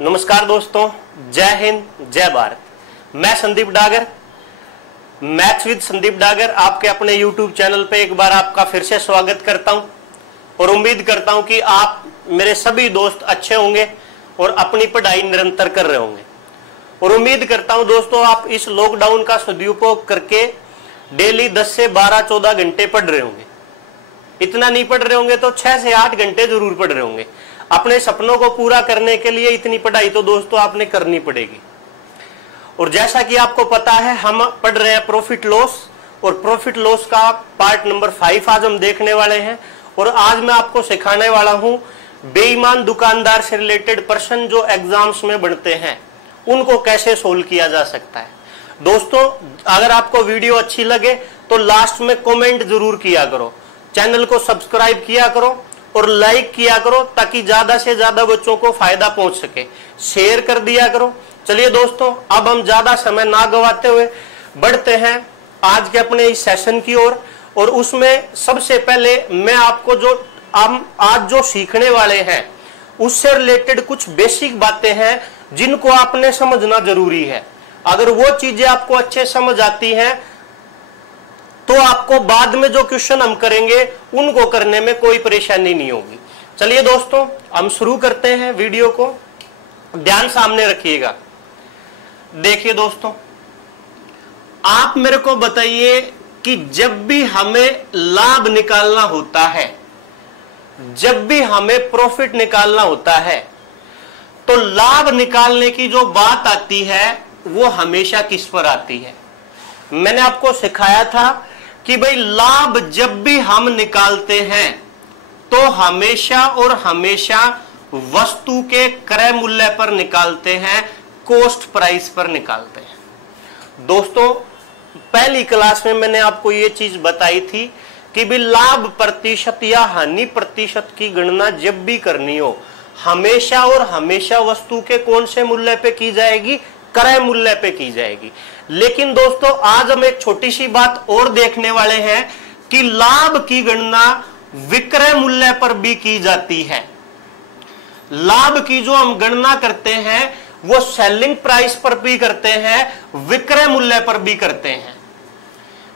नमस्कार दोस्तों, जय हिंद, जय भारत। मैं संदीप डागर, मैथ्स विद संदीप डागर आपके अपने YouTube चैनल पे एक बार आपका फिर से स्वागत करता हूं और उम्मीद करता हूं कि आप मेरे सभी दोस्त अच्छे होंगे और अपनी पढ़ाई निरंतर कर रहे होंगे। और उम्मीद करता हूं दोस्तों आप इस लॉकडाउन का सदुपयोग करके डेली 10 से 12-14 घंटे पढ़ रहे होंगे। इतना नहीं पढ़ रहे होंगे तो 6 से 8 घंटे जरूर पढ़ रहे होंगे। अपने सपनों को पूरा करने के लिए इतनी पढ़ाई तो दोस्तों आपने करनी पड़ेगी। और जैसा कि आपको पता है हम पढ़ रहे हैं प्रॉफिट लॉस, और प्रॉफिट लॉस का पार्ट नंबर 5 आज हम देखने वाले हैं। और आज मैं आपको सिखाने वाला हूं बेईमान दुकानदार से रिलेटेड प्रश्न जो एग्जाम्स में बनते हैं उनको कैसे सोल्व किया जा सकता है। दोस्तों अगर आपको वीडियो अच्छी लगे तो लास्ट में कमेंट जरूर किया करो, चैनल को सब्सक्राइब किया करो और लाइक किया करो ताकि ज्यादा से ज्यादा बच्चों को फायदा पहुंच सके। शेयर कर दिया करो। चलिए दोस्तों अब हम ज्यादा समय ना गवाते हुए बढ़ते हैं आज के अपने इस सेशन की ओर। और उसमें सबसे पहले मैं आपको जो हम आज जो सीखने वाले हैं उससे रिलेटेड कुछ बेसिक बातें हैं जिनको आपने समझना जरूरी है। अगर वो चीजें आपको अच्छे समझ आती हैं तो आपको बाद में जो क्वेश्चन हम करेंगे उनको करने में कोई परेशानी नहीं होगी। चलिए दोस्तों हम शुरू करते हैं वीडियो को। ध्यान सामने रखिएगा। देखिए दोस्तों, आप मेरे को बताइए कि जब भी हमें लाभ निकालना होता है, जब भी हमें प्रॉफिट निकालना होता है, तो लाभ निकालने की जो बात आती है वो हमेशा किस पर आती है? मैंने आपको सिखाया था कि भाई लाभ जब भी हम निकालते हैं तो हमेशा और हमेशा वस्तु के क्रय मूल्य पर निकालते हैं, कॉस्ट प्राइस पर निकालते हैं। दोस्तों पहली क्लास में मैंने आपको यह चीज बताई थी कि भी लाभ प्रतिशत या हानि प्रतिशत की गणना जब भी करनी हो हमेशा और हमेशा वस्तु के कौन से मूल्य पे की जाएगी? क्रय मूल्य पे की जाएगी। लेकिन दोस्तों आज हम एक छोटी सी बात और देखने वाले हैं कि लाभ की गणना विक्रय मूल्य पर भी की जाती है। लाभ की जो हम गणना करते हैं वो सेलिंग प्राइस पर भी करते हैं, विक्रय मूल्य पर भी करते हैं।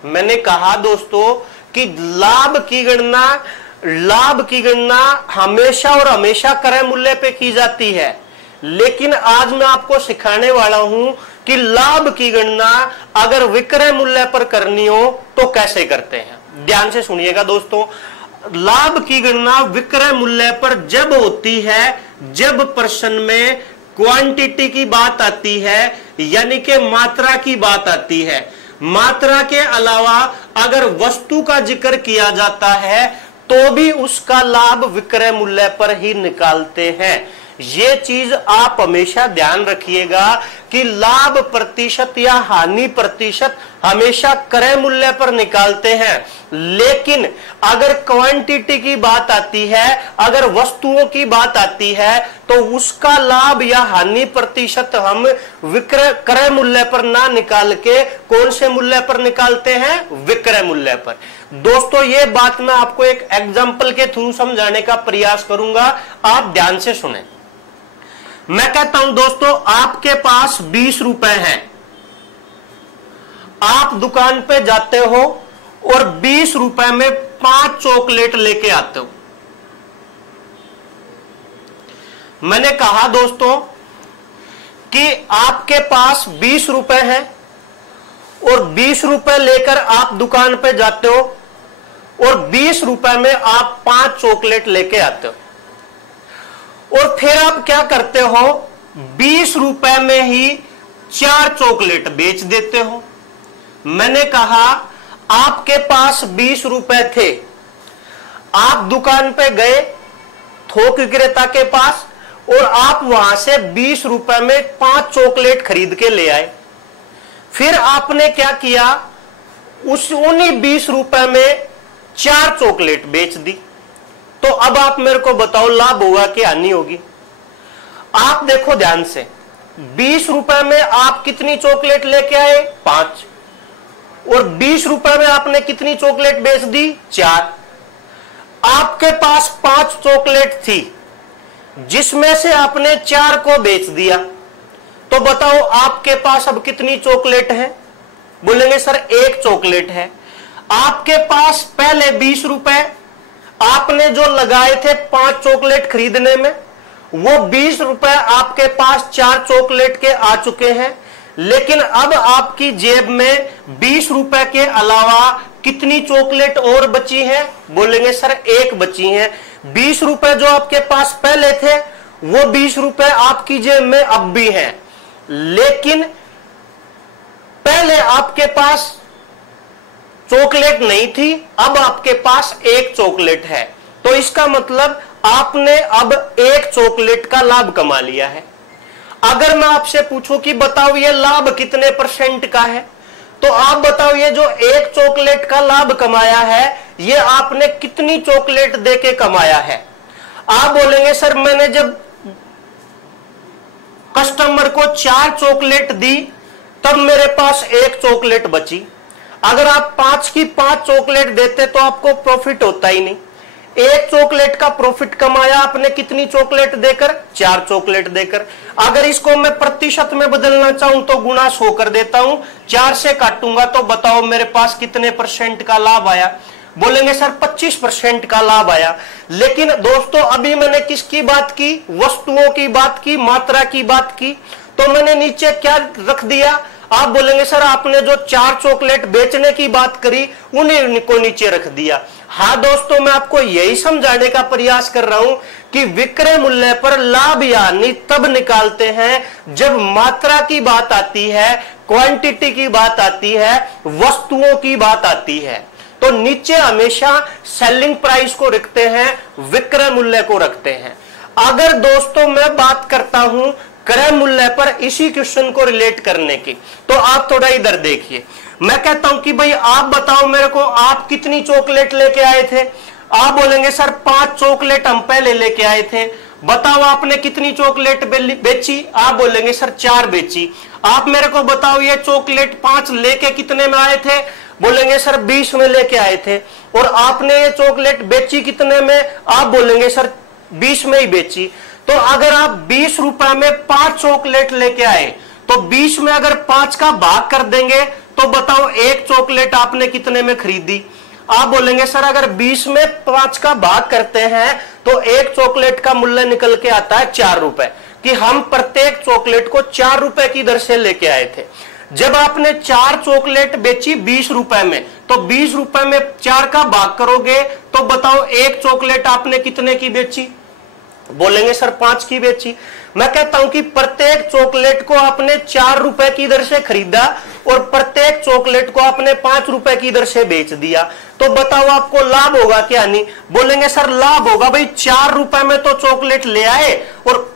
मैंने कहा दोस्तों कि लाभ की गणना हमेशा और हमेशा क्रय मूल्य पे की जाती है। लेकिन आज मैं आपको सिखाने वाला हूं कि लाभ की गणना अगर विक्रय मूल्य पर करनी हो तो कैसे करते हैं। ध्यान से सुनिएगा दोस्तों, लाभ की गणना विक्रय मूल्य पर जब होती है जब प्रश्न में क्वांटिटी की बात आती है, यानी कि मात्रा की बात आती है। मात्रा के अलावा अगर वस्तु का जिक्र किया जाता है तो भी उसका लाभ विक्रय मूल्य पर ही निकालते हैं। ये चीज आप हमेशा ध्यान रखिएगा कि लाभ प्रतिशत या हानि प्रतिशत हमेशा क्रय मूल्य पर निकालते हैं। लेकिन अगर क्वांटिटी की बात आती है, अगर वस्तुओं की बात आती है तो उसका लाभ या हानि प्रतिशत हम विक्रय क्रय मूल्य पर ना निकाल के कौन से मूल्य पर निकालते हैं? विक्रय मूल्य पर। दोस्तों ये बात मैं आपको एक एग्जांपल के थ्रू समझाने का प्रयास करूंगा, आप ध्यान से सुने। मैं कहता हूं दोस्तों आपके पास 20 रुपए हैं, आप दुकान पे जाते हो और 20 रुपए में 5 चॉकलेट लेके आते हो। मैंने कहा दोस्तों कि आपके पास 20 रुपए हैं और 20 रुपए लेकर आप दुकान पे जाते हो और 20 रुपए में आप 5 चॉकलेट लेके आते हो। और फिर आप क्या करते हो? 20 रुपए में ही 4 चॉकलेट बेच देते हो। मैंने कहा आपके पास 20 रुपए थे, आप दुकान पे गए थोक विक्रेता के पास और आप वहां से 20 रुपए में 5 चॉकलेट खरीद के ले आए। फिर आपने क्या किया? उन्हीं 20 रुपए में 4 चॉकलेट बेच दी। तो अब आप मेरे को बताओ लाभ होगा कि हानि होगी? आप देखो ध्यान से, 20 रुपए में आप कितनी चॉकलेट लेके आए? 5। और 20 रुपए में आपने कितनी चॉकलेट बेच दी? 4। आपके पास 5 चॉकलेट थी, जिसमें से आपने 4 को बेच दिया, तो बताओ आपके पास अब कितनी चॉकलेट है? बोलेंगे सर 1 चॉकलेट है। आपके पास पहले 20 रुपए आपने जो लगाए थे 5 चॉकलेट खरीदने में, वो 20 रुपए आपके पास 4 चॉकलेट के आ चुके हैं। लेकिन अब आपकी जेब में 20 रुपए के अलावा कितनी चॉकलेट और बची है? बोलेंगे सर 1 बची है। 20 रुपए जो आपके पास पहले थे वो 20 रुपए आपकी जेब में अब भी हैं, लेकिन पहले आपके पास चॉकलेट नहीं थी, अब आपके पास 1 चॉकलेट है। तो इसका मतलब आपने अब 1 चॉकलेट का लाभ कमा लिया है। अगर मैं आपसे पूछूं कि बताओ ये लाभ कितने % का है, तो आप बताओ ये जो 1 चॉकलेट का लाभ कमाया है, ये आपने कितनी चॉकलेट देके कमाया है? आप बोलेंगे सर मैंने जब कस्टमर को 4 चॉकलेट दी तब मेरे पास 1 चॉकलेट बची। अगर आप 5 की 5 चॉकलेट देते तो आपको प्रॉफिट होता ही नहीं। 1 चॉकलेट का प्रॉफिट कमाया आपने कितनी चॉकलेट देकर? 4 चॉकलेट देकर। अगर इसको मैं प्रतिशत में बदलना चाहूं तो गुणा 100 कर देता हूं, 4 से काटूंगा तो बताओ मेरे पास कितने % का लाभ आया? बोलेंगे सर 25% का लाभ आया। लेकिन दोस्तों अभी मैंने किसकी बात की? वस्तुओं की बात की, मात्रा की बात की। तो मैंने नीचे क्या रख दिया? आप बोलेंगे सर आपने जो 4 चॉकलेट बेचने की बात करी उन्हीं को नीचे रख दिया। हाँ दोस्तों, मैं आपको यही समझाने का प्रयास कर रहा हूं कि विक्रय मूल्य पर लाभ यानी तब निकालते हैं जब मात्रा की बात आती है, क्वांटिटी की बात आती है, वस्तुओं की बात आती है। तो नीचे हमेशा सेलिंग प्राइस को रखते हैं, विक्रय मूल्य को रखते हैं। अगर दोस्तों मैं बात करता हूं क्रय मूल्य पर इसी क्वेश्चन को रिलेट करने की, तो आप थोड़ा इधर देखिए। मैं कहता हूं कि भाई आप बताओ मेरे को, आप कितनी चॉकलेट लेके आए थे? आप बोलेंगे सर 5 चॉकलेट हम पहले लेके आए थे। बताओ आपने कितनी चॉकलेट बेची? आप बोलेंगे सर 4 बेची। आप मेरे को बताओ ये चॉकलेट 5 लेके कितने में आए थे? बोलेंगे सर 20 में लेके आए थे। और आपने ये चॉकलेट बेची कितने में? आप बोलेंगे सर 20 में ही बेची। तो अगर आप 20 रुपए में 5 चॉकलेट लेके आए तो 20 में अगर 5 का भाग कर देंगे तो बताओ 1 चॉकलेट आपने कितने में खरीदी? आप बोलेंगे सर अगर 20 में 5 का भाग करते हैं तो 1 चॉकलेट का मूल्य निकल के आता है 4 रुपए, कि हम प्रत्येक चॉकलेट को 4 रुपए की दर से लेके आए थे। जब आपने 4 चॉकलेट बेची 20 रुपए में, तो 20 रुपए में 4 का भाग करोगे तो बताओ 1 चॉकलेट आपने कितने की बेची? बोलेंगे सर 5 की बेची। मैं कहता हूं कि प्रत्येक चॉकलेट को आपने 4 रुपए की दर से खरीदा और प्रत्येक चॉकलेट को आपने 5 रुपए की दर से बेच दिया, तो बताओ आपको लाभ होगा क्या नहीं? बोलेंगे सर लाभ होगा। भाई 4 रुपए में तो चॉकलेट ले आए और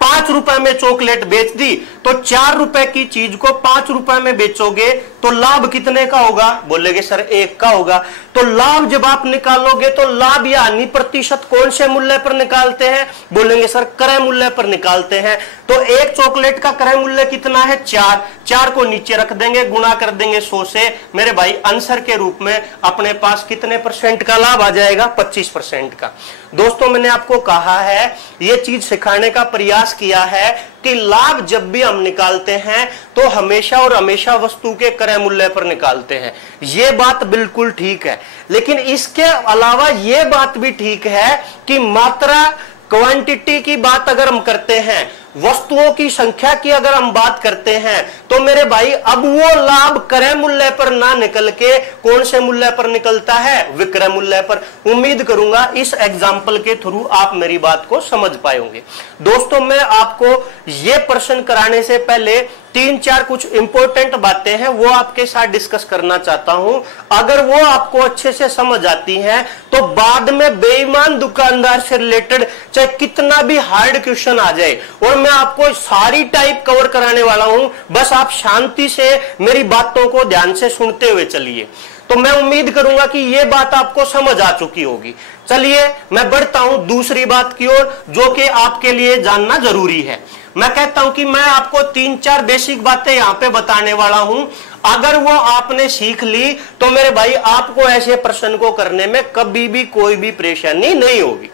5 रुपए में चॉकलेट बेच दी, तो 4 रुपए की चीज को 5 रुपए में बेचोगे तो लाभ कितने का होगा? बोलेंगे सर 1 का होगा। तो लाभ जब आप निकालोगे तो लाभ यानी प्रतिशत कौन से मूल्य पर निकालते हैं? बोलेंगे सर क्रय मूल्य पर निकालते हैं। तो 1 चॉकलेट का क्रय मूल्य कितना है? 4। 4 को नीचे रख देंगे, गुणा कर देंगे 100 से। मेरे भाई आंसर के रूप में अपने पास कितने % का लाभ आ जाएगा? 25% का। दोस्तों मैंने आपको कहा है, यह चीज सिखाने का प्रयास किया है कि लाभ जब भी हम निकालते हैं तो हमेशा और हमेशा वस्तु के क्रय मूल्य पर निकालते हैं। यह बात बिल्कुल ठीक है, लेकिन इसके अलावा यह बात भी ठीक है कि मात्रा, क्वांटिटी की बात अगर हम करते हैं, वस्तुओं की संख्या की अगर हम बात करते हैं, तो मेरे भाई अब वो लाभ क्रय मूल्य पर ना निकल के कौन से मूल्य पर निकलता है? विक्रय मूल्य पर। उम्मीद करूंगा इस एग्जाम्पल के थ्रू आप मेरी बात को समझ पाएंगे। दोस्तों मैं आपको ये प्रश्न कराने से पहले 3-4 कुछ इंपॉर्टेंट बातें हैं वो आपके साथ डिस्कस करना चाहता हूं। अगर वो आपको अच्छे से समझ आती हैं तो बाद में बेईमान दुकानदार से रिलेटेड चाहे कितना भी हार्ड क्वेश्चन आ जाए, और मैं आपको सारी टाइप कवर कराने वाला हूं, बस आप शांति से मेरी बातों को ध्यान से सुनते हुए चलिए। तो मैं उम्मीद करूंगा कि यह बात आपको समझ आ चुकी होगी। चलिए मैं बढ़ता हूं दूसरी बात की ओर, जो कि आपके लिए जानना जरूरी है। मैं कहता हूं कि मैं आपको 3-4 बेसिक बातें यहां पे बताने वाला हूं। अगर वो आपने सीख ली तो मेरे भाई आपको ऐसे प्रश्न को करने में कभी भी कोई भी परेशानी नहीं होगी।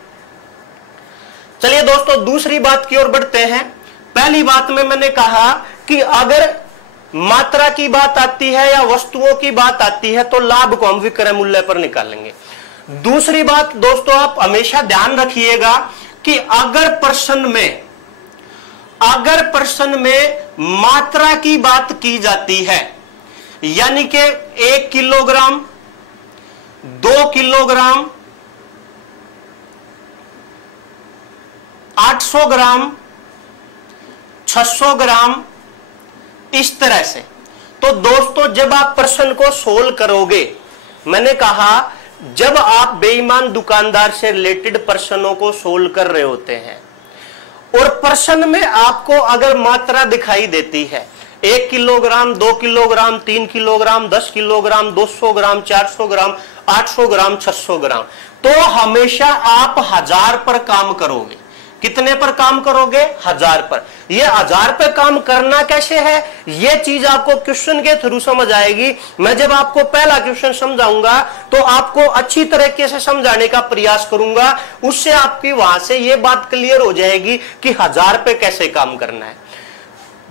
चलिए दोस्तों दूसरी बात की ओर बढ़ते हैं। पहली बात में मैंने कहा कि अगर मात्रा की बात आती है या वस्तुओं की बात आती है तो लाभ को हम विक्रय मूल्य पर निकालेंगे। दूसरी बात दोस्तों आप हमेशा ध्यान रखिएगा कि अगर प्रश्न में मात्रा की बात की जाती है, यानी कि 1 किलोग्राम, 2 किलोग्राम, 800 ग्राम, 600 ग्राम, इस तरह से, तो दोस्तों जब आप प्रश्न को सोल्व करोगे, मैंने कहा जब आप बेईमान दुकानदार से रिलेटेड प्रश्नों को सोल्व कर रहे होते हैं और प्रश्न में आपको अगर मात्रा दिखाई देती है 1 किलोग्राम, 2 किलोग्राम, 3 किलोग्राम, 10 किलोग्राम, 200 ग्राम, 400 ग्राम, 800 ग्राम, 600 ग्राम, तो हमेशा आप 1000 पर काम करोगे। कितने पर काम करोगे? 1000 पर। ये 1000 पर काम करना कैसे है, ये चीज आपको क्वेश्चन के थ्रू समझ आएगी। मैं जब आपको पहला क्वेश्चन समझाऊंगा तो आपको अच्छी तरीके से समझाने का प्रयास करूंगा, उससे आपकी वहां से ये बात क्लियर हो जाएगी कि 1000 पे कैसे काम करना है।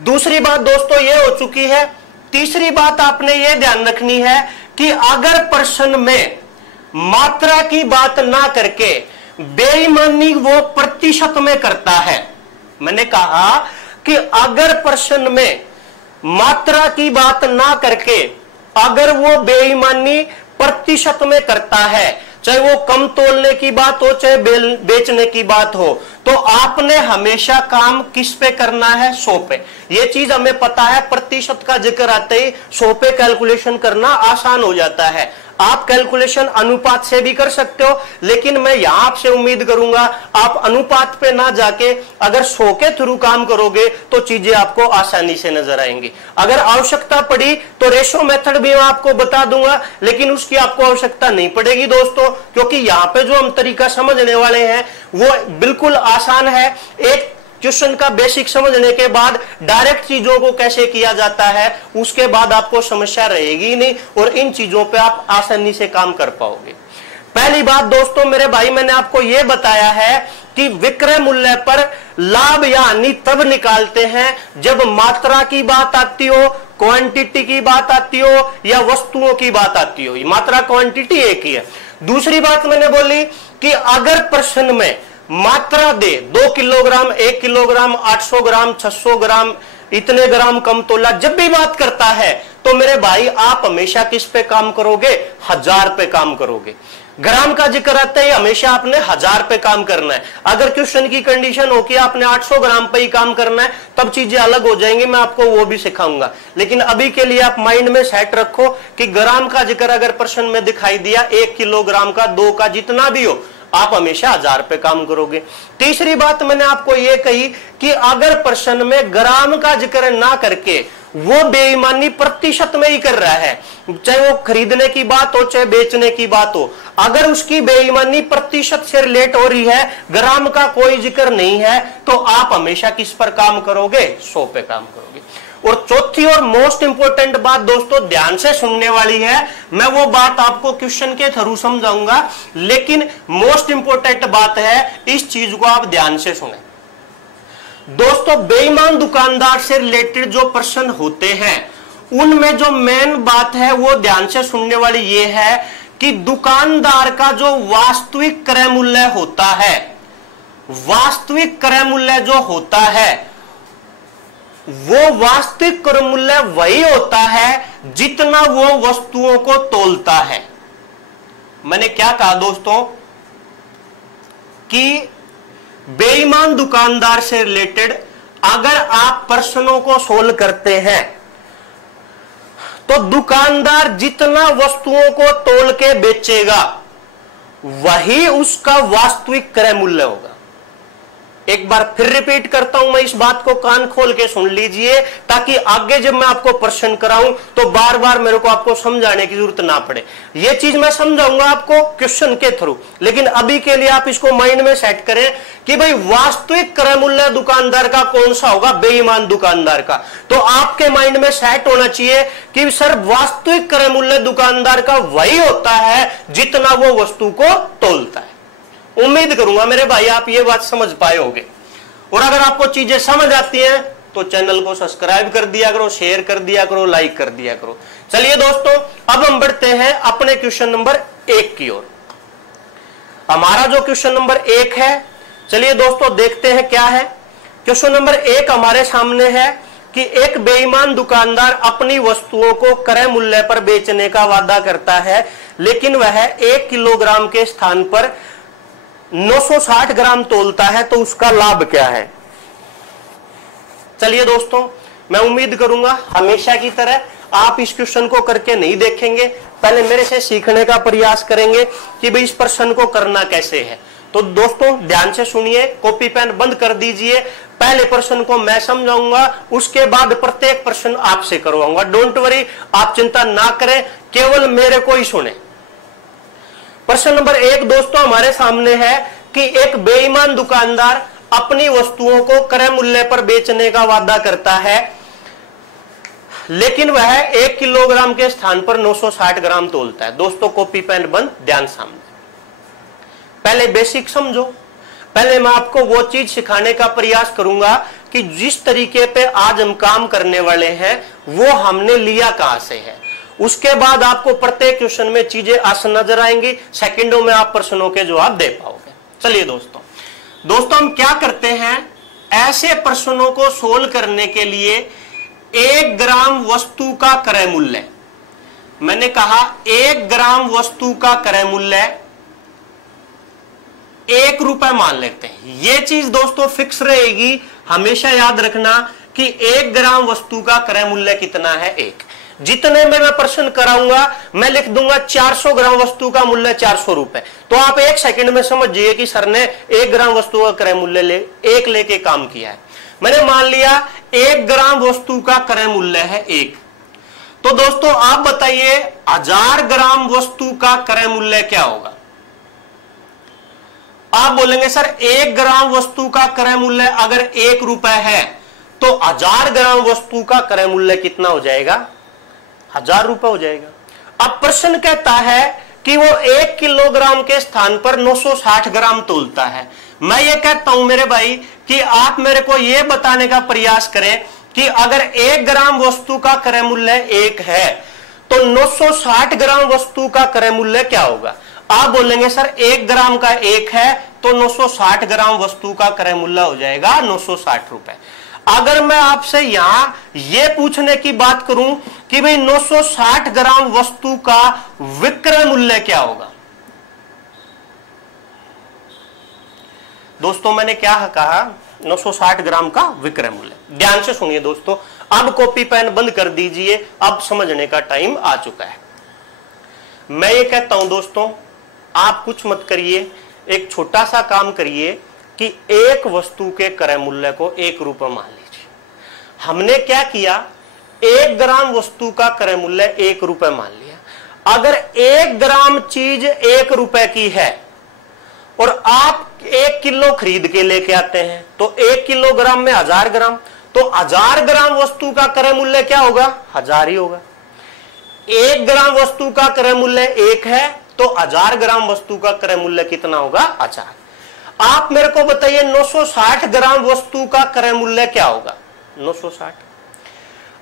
दूसरी बात दोस्तों ये हो चुकी है। तीसरी बात आपने ये ध्यान रखनी है कि अगर प्रश्न में मात्रा की बात ना करके बेईमानी वो प्रतिशत में करता है, मैंने कहा कि अगर प्रश्न में मात्रा की बात ना करके अगर वो बेईमानी प्रतिशत में करता है, चाहे वो कम तोलने की बात हो चाहे बेचने की बात हो, तो आपने हमेशा काम किस पे करना है? 100 पे। ये चीज हमें पता है, प्रतिशत का जिक्र आते ही 100 पे कैलकुलेशन करना आसान हो जाता है। आप कैलकुलेशन अनुपात से भी कर सकते हो, लेकिन मैं यहां आपसे उम्मीद करूंगा आप अनुपात पे ना जाके अगर 100 के थ्रू काम करोगे तो चीजें आपको आसानी से नजर आएंगी। अगर आवश्यकता पड़ी तो रेशो मेथड भी मैं आपको बता दूंगा, लेकिन उसकी आपको आवश्यकता नहीं पड़ेगी दोस्तों, क्योंकि यहां पे जो हम तरीका समझने वाले हैं वो बिल्कुल आसान है। एक क्वेश्चन का बेसिक समझने के बाद डायरेक्ट चीजों को कैसे किया जाता है उसके बाद आपको समस्या रहेगी नहीं और इन चीजों पे आप आसानी से काम कर पाओगे। पहली बात दोस्तों मेरे भाई, मैंने आपको यह बताया है कि विक्रय मूल्य पर लाभ या हानि तब निकालते हैं जब मात्रा की बात आती हो, क्वांटिटी की बात आती हो या वस्तुओं की बात आती हो। मात्रा क्वांटिटी एक ही है। दूसरी बात मैंने बोली कि अगर प्रश्न में मात्रा दे 2 किलोग्राम, 1 किलोग्राम, 800 ग्राम, 600 ग्राम, इतने ग्राम कम तोला, जब भी बात करता है तो मेरे भाई आप हमेशा किस पे काम करोगे? 1000 पे काम करोगे। ग्राम का जिक्र आता है हमेशा आपने 1000 पे काम करना है। अगर क्वेश्चन की कंडीशन हो कि आपने 800 ग्राम पे ही काम करना है तब चीजें अलग हो जाएंगी, मैं आपको वो भी सिखाऊंगा। लेकिन अभी के लिए आप माइंड में सेट रखो कि ग्राम का जिक्र अगर प्रश्न में दिखाई दिया 1 किलोग्राम का, 2 का, जितना भी हो, आप हमेशा 1000 पे काम करोगे। तीसरी बात मैंने आपको यह कही कि अगर प्रश्न में ग्राम का जिक्र ना करके वो बेईमानी प्रतिशत में ही कर रहा है, चाहे वो खरीदने की बात हो चाहे बेचने की बात हो, अगर उसकी बेईमानी प्रतिशत से रिलेट हो रही है, ग्राम का कोई जिक्र नहीं है, तो आप हमेशा किस पर काम करोगे? 100 पे काम करोगे। और चौथी और मोस्ट इंपोर्टेंट बात दोस्तों ध्यान से सुनने वाली है, मैं वो बात आपको क्वेश्चन के थ्रू समझाऊंगा, लेकिन मोस्ट इंपोर्टेंट बात है, इस चीज को आप ध्यान से सुने दोस्तों। बेईमान दुकानदार से रिलेटेड जो प्रश्न होते हैं उनमें जो मेन बात है वो ध्यान से सुनने वाली ये है कि दुकानदार का जो वास्तविक क्रय मूल्य होता है, वास्तविक क्रय मूल्य जो होता है वो वास्तविक क्रय मूल्य वही होता है जितना वो वस्तुओं को तोलता है। मैंने क्या कहा दोस्तों कि बेईमान दुकानदार से रिलेटेड अगर आप प्रश्नों को सोल्व करते हैं तो दुकानदार जितना वस्तुओं को तोल के बेचेगा वही उसका वास्तविक क्रय मूल्य होगा। एक बार फिर रिपीट करता हूं, मैं इस बात को कान खोल के सुन लीजिए ताकि आगे जब मैं आपको प्रश्न कराऊं तो बार बार मेरे को आपको समझाने की जरूरत ना पड़े। यह चीज मैं समझाऊंगा आपको क्वेश्चन के थ्रू, लेकिन अभी के लिए आप इसको माइंड में सेट करें कि भाई वास्तविक क्रय मूल्य दुकानदार का कौन सा होगा? बेईमान दुकानदार का। तो आपके माइंड में सेट होना चाहिए कि सर वास्तविक क्रय मूल्य दुकानदार का वही होता है जितना वो वस्तु को तोलता है। उम्मीद करूंगा मेरे भाई आप ये बात समझ पाए होंगे। और अगर आपको चीजें समझ आती हैं तो चैनल को सब्सक्राइब कर दिया करो, शेयर कर दिया करो, लाइक कर दिया करो। चलिए दोस्तों, अब हम बढ़ते हैं अपने क्वेश्चन नंबर 1 की ओर। हमारा जो क्वेश्चन नंबर 1 है, चलिए दोस्तों देखते हैं क्या है। क्वेश्चन नंबर 1 हमारे सामने है कि एक बेईमान दुकानदार अपनी वस्तुओं को क्रय मूल्य पर बेचने का वादा करता है, लेकिन वह 1 किलोग्राम के स्थान पर 960 ग्राम तोलता है, तो उसका लाभ क्या है। चलिए दोस्तों, मैं उम्मीद करूंगा हमेशा की तरह आप इस क्वेश्चन को करके नहीं देखेंगे, पहले मेरे से सीखने का प्रयास करेंगे कि भाई इस प्रश्न को करना कैसे है। तो दोस्तों ध्यान से सुनिए, कॉपी पेन बंद कर दीजिए। पहले प्रश्न को मैं समझाऊंगा, उसके बाद प्रत्येक प्रश्न आपसे करवाऊंगा। डोंट वरी, आप चिंता ना करें, केवल मेरे को ही सुने। प्रश्न नंबर 1 दोस्तों हमारे सामने है कि एक बेईमान दुकानदार अपनी वस्तुओं को क्रय मूल्य पर बेचने का वादा करता है, लेकिन वह 1 किलोग्राम के स्थान पर 960 ग्राम तोलता है। दोस्तों कॉपी पेन बंद, ध्यान सामने। पहले बेसिक समझो। पहले मैं आपको वो चीज सिखाने का प्रयास करूंगा कि जिस तरीके पे आज हम काम करने वाले हैं वो हमने लिया कहां से है। उसके बाद आपको प्रत्येक क्वेश्चन में चीजें आसान नजर आएंगी, सेकंडों में आप प्रश्नों के जवाब दे पाओगे। चलिए दोस्तों हम क्या करते हैं, ऐसे प्रश्नों को सोल्व करने के लिए 1 ग्राम वस्तु का क्रय मूल्य, मैंने कहा 1 ग्राम वस्तु का क्रय मूल्य 1 रुपए मान लेते हैं। यह चीज दोस्तों फिक्स रहेगी, हमेशा याद रखना कि 1 ग्राम वस्तु का क्रय मूल्य कितना है, 1। जितने में मैं प्रश्न कराऊंगा मैं लिख दूंगा 400 ग्राम वस्तु का मूल्य 400 रुपए, तो आप 1 सेकंड में समझिए कि सर ने 1 ग्राम वस्तु का क्रय मूल्य 1 लेके काम किया है। मैंने मान लिया 1 ग्राम वस्तु का क्रय मूल्य है 1। तो दोस्तों आप बताइए 1000 ग्राम वस्तु का क्रय मूल्य क्या होगा। आप बोलेंगे सर 1 ग्राम वस्तु का क्रय मूल्य अगर 1 रुपए है तो 1000 ग्राम वस्तु का क्रय मूल्य कितना हो जाएगा, 1000 रुपए हो जाएगा। अब प्रश्न कहता है कि वो 1 किलोग्राम के स्थान पर 960 ग्राम तोलता है। मैं ये कहता हूं मेरे भाई कि आप मेरे को यह बताने का प्रयास करें कि अगर 1 ग्राम वस्तु का क्रय मूल्य 1 है तो 960 ग्राम वस्तु का क्रय मूल्य क्या होगा। आप बोलेंगे सर 1 ग्राम का 1 है तो 960 ग्राम वस्तु का क्रय मूल्य हो जाएगा 960 रुपए। अगर मैं आपसे यहां यह पूछने की बात करूं कि भाई 960 ग्राम वस्तु का विक्रय मूल्य क्या होगा, दोस्तों मैंने क्या कहा, 960 ग्राम का विक्रय मूल्य। ध्यान से सुनिए दोस्तों, अब कॉपी पेन बंद कर दीजिए, अब समझने का टाइम आ चुका है। मैं ये कहता हूं दोस्तों आप कुछ मत करिए, एक छोटा सा काम करिए कि एक वस्तु के क्रय मूल्य को 1 रुपए मान लीजिए। हमने क्या किया, 1 ग्राम वस्तु का क्रय मूल्य 1 रुपए मान लिया। अगर 1 ग्राम चीज 1 रुपए की है और आप 1 किलो खरीद के लेके आते हैं तो 1 किलोग्राम में 1000 ग्राम, तो 1000 ग्राम वस्तु का क्रय मूल्य क्या होगा, 1000 ही होगा। 1 ग्राम वस्तु का क्रय मूल्य 1 है तो 1000 ग्राम वस्तु का क्रय मूल्य कितना होगा, 1000। आप मेरे को बताइए 960 ग्राम वस्तु का क्रय मूल्य क्या होगा, 960।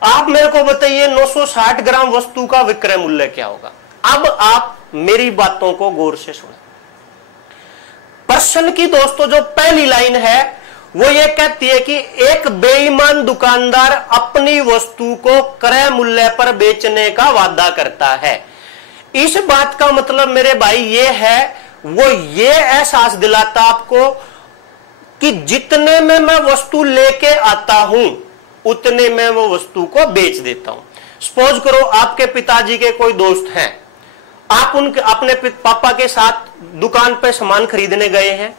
आप मेरे को बताइए 960 ग्राम वस्तु का विक्रय मूल्य क्या होगा। अब आप मेरी बातों को गौर से सुनें। प्रश्न की दोस्तों जो पहली लाइन है वो ये कहती है कि एक बेईमान दुकानदार अपनी वस्तु को क्रय मूल्य पर बेचने का वादा करता है। इस बात का मतलब मेरे भाई ये है, वो ये एहसास दिलाता आपको कि जितने में मैं वस्तु लेके आता हूं उतने में वो वस्तु को बेच देता हूं। सपोज करो आपके पिताजी के कोई दोस्त हैं, आप उनके अपने पापा के साथ दुकान पे सामान खरीदने गए हैं,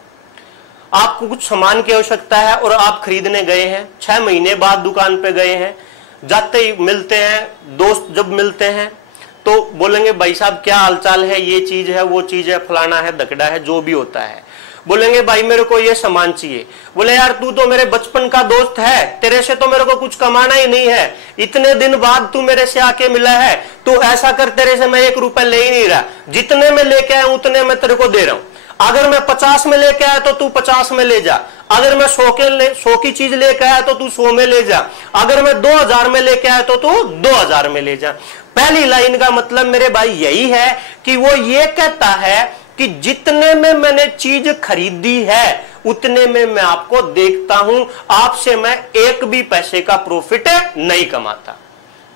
आपको कुछ सामान की आवश्यकता है और आप खरीदने गए हैं। 6 महीने बाद दुकान पे गए हैं, जाते ही मिलते हैं, दोस्त जब मिलते हैं तो बोलेंगे भाई साहब क्या हालचाल है, ये चीज है वो चीज है, फलाना है दकड़ा है, जो भी होता है। बोलेंगे भाई मेरे को ये सामान चाहिए। बोले यार तू तो मेरे बचपन का दोस्त है, तेरे से तो मेरे को कुछ कमाना ही नहीं है, इतने दिन बाद तू मेरे से आके मिला है, तो ऐसा कर तेरे से मैं 1 रुपए ले ही नहीं रहा, जितने में लेके आया उतने में तेरे को दे रहा हूं। अगर मैं 50 में लेके आया तो तू 50 में ले जा, अगर मैं 100 की चीज लेके आया तो तू 100 में ले जा, अगर मैं 2000 में लेके आया तो तू 2000 में ले जा। पहली लाइन का मतलब मेरे भाई यही है कि वो ये कहता है कि जितने में मैंने चीज खरीदी है उतने में मैं आपको देखता हूं, आपसे मैं एक भी पैसे का प्रॉफिट नहीं कमाता।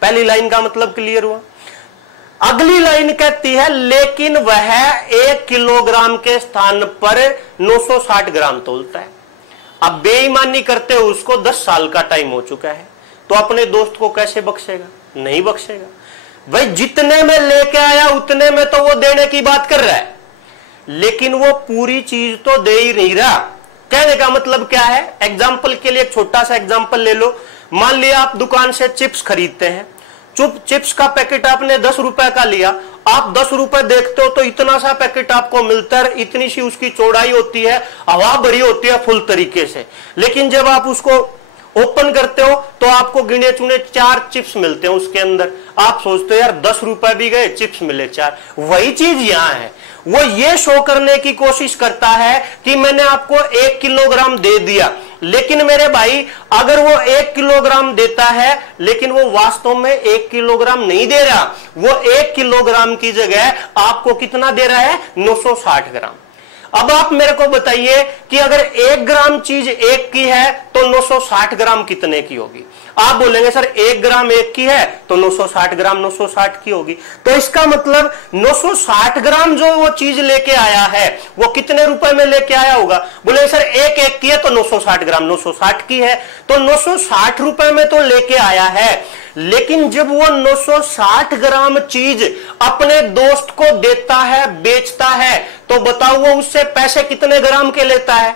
पहली लाइन का मतलब क्लियर हुआ। अगली लाइन कहती है लेकिन वह 1 किलोग्राम के स्थान पर 960 ग्राम तोलता है। अब बेईमानी करते हो उसको 10 साल का टाइम हो चुका है, तो अपने दोस्त को कैसे बख्शेगा? नहीं बख्शेगा भाई। जितने में लेके आया उतने में तो वो देने की बात कर रहा है, लेकिन वो पूरी चीज तो दे ही नहीं रहा। कहने का मतलब क्या है? एग्जाम्पल के लिए एक छोटा सा एग्जाम्पल ले लो। मान लिया आप दुकान से चिप्स खरीदते हैं, चिप्स का पैकेट आपने 10 रुपए का लिया, आप 10 रुपए देखते हो तो इतना सा पैकेट आपको मिलता है, इतनी सी उसकी चौड़ाई होती है, हवा भरी होती है फुल तरीके से। लेकिन जब आप उसको ओपन करते हो तो आपको गिने चुने 4 चिप्स मिलते हैं उसके अंदर। आप सोचते हो यार 10 रुपए भी गए, चिप्स मिले 4। वही चीज यहां है, वो ये शो करने की कोशिश करता है कि मैंने आपको 1 किलोग्राम दे दिया, लेकिन मेरे भाई अगर वो 1 किलोग्राम देता है लेकिन वो वास्तव में 1 किलोग्राम नहीं दे रहा, वो 1 किलोग्राम की जगह आपको कितना दे रहा है? 960 ग्राम। अब आप मेरे को बताइए कि अगर 1 ग्राम चीज 1 की है तो 960 ग्राम कितने की होगी? आप बोलेंगे सर 1 ग्राम 1 की है तो 960 ग्राम 960 की होगी। तो इसका मतलब 960 ग्राम जो वो चीज लेके आया है वो कितने रुपए में लेके आया होगा? बोले सर 1 की है तो 960 ग्राम 960 की है, तो 960 रुपए में तो लेके आया है। लेकिन जब वो 960 ग्राम चीज अपने दोस्त को देता है, बेचता है, तो बताओ वो उससे पैसे कितने ग्राम के लेता है?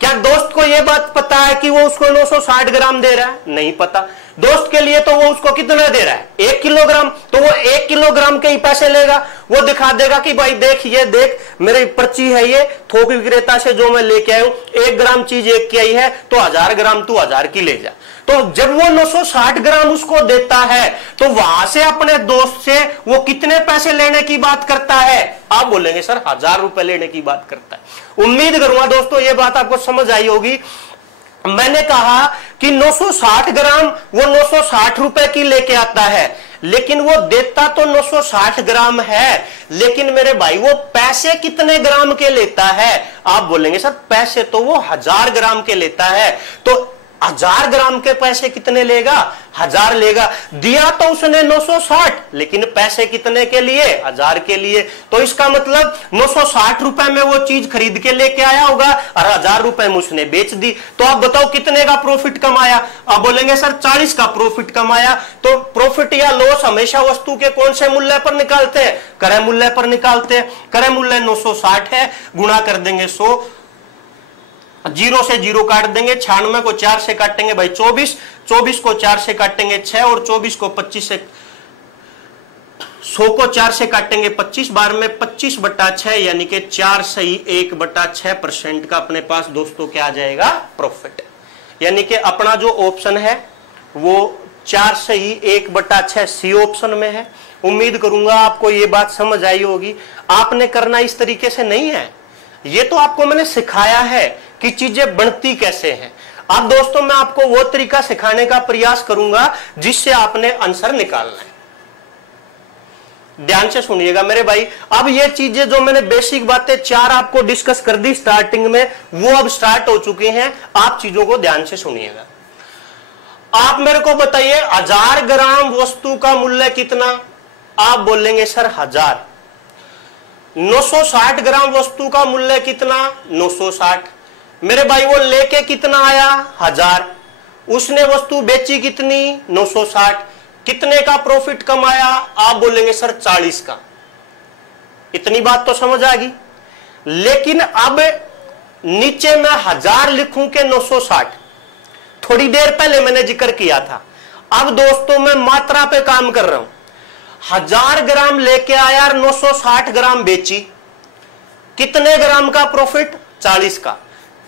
क्या दोस्त को यह बात पता है कि वो उसको 960 ग्राम दे रहा है? नहीं पता। दोस्त के लिए तो वो उसको कितना दे रहा है? 1 किलोग्राम। तो वो 1 किलोग्राम के ही पैसे लेगा। वो दिखा देगा कि भाई देख, ये देख मेरी पर्ची है, ये थोक विक्रेता से जो मैं लेके आया हूं, 1 ग्राम चीज 1 की आई है तो 1000 ग्राम तू 1000 की ले जा। तो जब वो 960 ग्राम उसको देता है तो वहां से अपने दोस्त से वो कितने पैसे लेने की बात करता है? आप बोलेंगे सर 1000 रुपए लेने की बात करता है। उम्मीद करूंगा दोस्तों ये बात आपको समझ आई होगी। मैंने कहा कि 960 ग्राम वो 960 रुपए की लेके आता है, लेकिन वो देता तो 960 ग्राम है, लेकिन मेरे भाई वो पैसे कितने ग्राम के लेता है? आप बोलेंगे सर पैसे तो वो 1000 ग्राम के लेता है। तो 1000 ग्राम के पैसे कितने लेगा? 1000 लेगा। दिया तो उसने 960, लेकिन पैसे कितने के लिए? 1000 के लिए। तो इसका मतलब 960 रुपए में वो चीज खरीद के लेके आया होगा और 1000 रुपए में उसने बेच दी। तो आप बताओ कितने का प्रॉफिट कमाया? आप बोलेंगे सर 40 का प्रॉफिट कमाया। तो प्रॉफिट या लॉस हमेशा वस्तु के कौन से मूल्य पर निकालते हैं? क्रय मूल्य पर निकालते हैं। क्रय मूल्य 960 है, गुणा कर देंगे 100, 0 से 0 काट देंगे, 96 को 4 से काटेंगे भाई 24, 24 को 4 से काटेंगे 6 और 24 को 25 से 100 को 4 से काटेंगे 25, बार में 25/6 यानी कि 4 सही 1/6% का अपने पास दोस्तों क्या आ जाएगा? प्रॉफिट। यानी कि अपना जो ऑप्शन है वो 4 सही 1/6 सी ऑप्शन में है। उम्मीद करूंगा आपको ये बात समझ आई होगी। आपने करना इस तरीके से नहीं है, ये तो आपको मैंने सिखाया है कि चीजें बनती कैसे हैं। अब दोस्तों मैं आपको वो तरीका सिखाने का प्रयास करूंगा जिससे आपने आंसर निकालना है। ध्यान से सुनिएगा मेरे भाई। अब ये चीजें जो मैंने बेसिक बातें 4 आपको डिस्कस कर दी स्टार्टिंग में, वो अब स्टार्ट हो चुकी हैं। आप चीजों को ध्यान से सुनिएगा। आप मेरे को बताइए 1000 ग्राम वस्तु का मूल्य कितना? आप बोलेंगे सर 1000। 960 ग्राम वस्तु का मूल्य कितना? 960। मेरे भाई वो लेके कितना आया? 1000। उसने वस्तु बेची कितनी? 960। कितने का प्रॉफिट कमाया? आप बोलेंगे सर 40 का। इतनी बात तो समझ आ गई। लेकिन अब नीचे मैं 1000 लिखूं के 960, थोड़ी देर पहले मैंने जिक्र किया था। अब दोस्तों मैं मात्रा पे काम कर रहा हूं। 1000 ग्राम लेके आया, 960 ग्राम बेची, कितने ग्राम का प्रॉफिट? 40 का।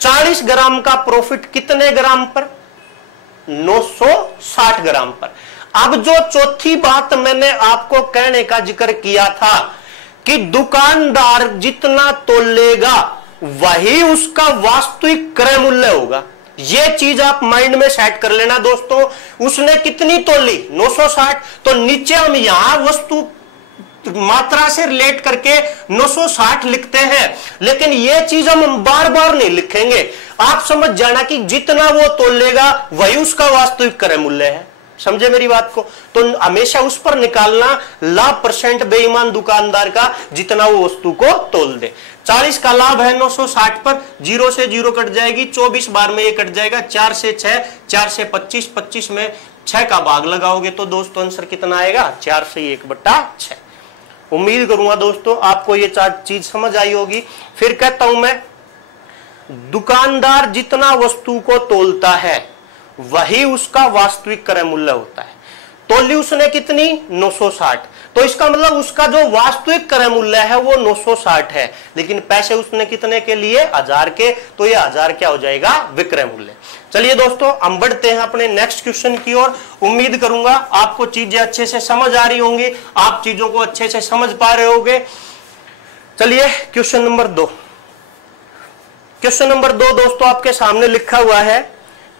40 ग्राम का प्रॉफिट कितने ग्राम पर? 960 ग्राम पर। अब जो चौथी बात मैंने आपको कहने का जिक्र किया था कि दुकानदार जितना तोलेगा वही उसका वास्तविक क्रय मूल्य होगा। ये चीज आप माइंड में सेट कर लेना दोस्तों। उसने कितनी तोली 960, तो नीचे हम यहां वस्तु मात्रा से रिलेट करके 960 लिखते हैं, लेकिन यह चीज हम बार बार नहीं लिखेंगे। आप समझ जाना कि जितना वो तोलेगा वही उसका वास्तविक क्रय मूल्य है। समझे मेरी बात को? तो हमेशा उस पर निकालना लाभ परसेंट बेईमान दुकानदार का जितना वो वस्तु को तोल दे। 40 का लाभ है 960 पर, 0 से 0 कट जाएगी, 24 बार में ये कट जाएगा, 4 से 6, 4 से 25, 25 में 6 का भाग लगाओगे तो दोस्तों आंसर कितना आएगा? 4 से 1/6। उम्मीद करूंगा दोस्तों आपको ये चीज समझ आई होगी। फिर कहता हूं मैं, दुकानदार जितना वस्तु को तोलता है वही उसका वास्तविक क्रय मूल्य होता है। तोली उसने कितनी? 960, तो इसका मतलब उसका जो वास्तविक क्रय मूल्य है वो 960 है, लेकिन पैसे उसने कितने के लिए? 1000 के, तो ये 1000 क्या हो जाएगा? विक्रय मूल्य। चलिए दोस्तों हम बढ़ते हैं अपने नेक्स्ट क्वेश्चन की ओर। उम्मीद करूंगा आपको चीजें अच्छे से समझ आ रही होंगी, आप चीजों को अच्छे से समझ पा रहे होंगे। चलिए क्वेश्चन नंबर 2। क्वेश्चन नंबर 2 दोस्तों आपके सामने लिखा हुआ है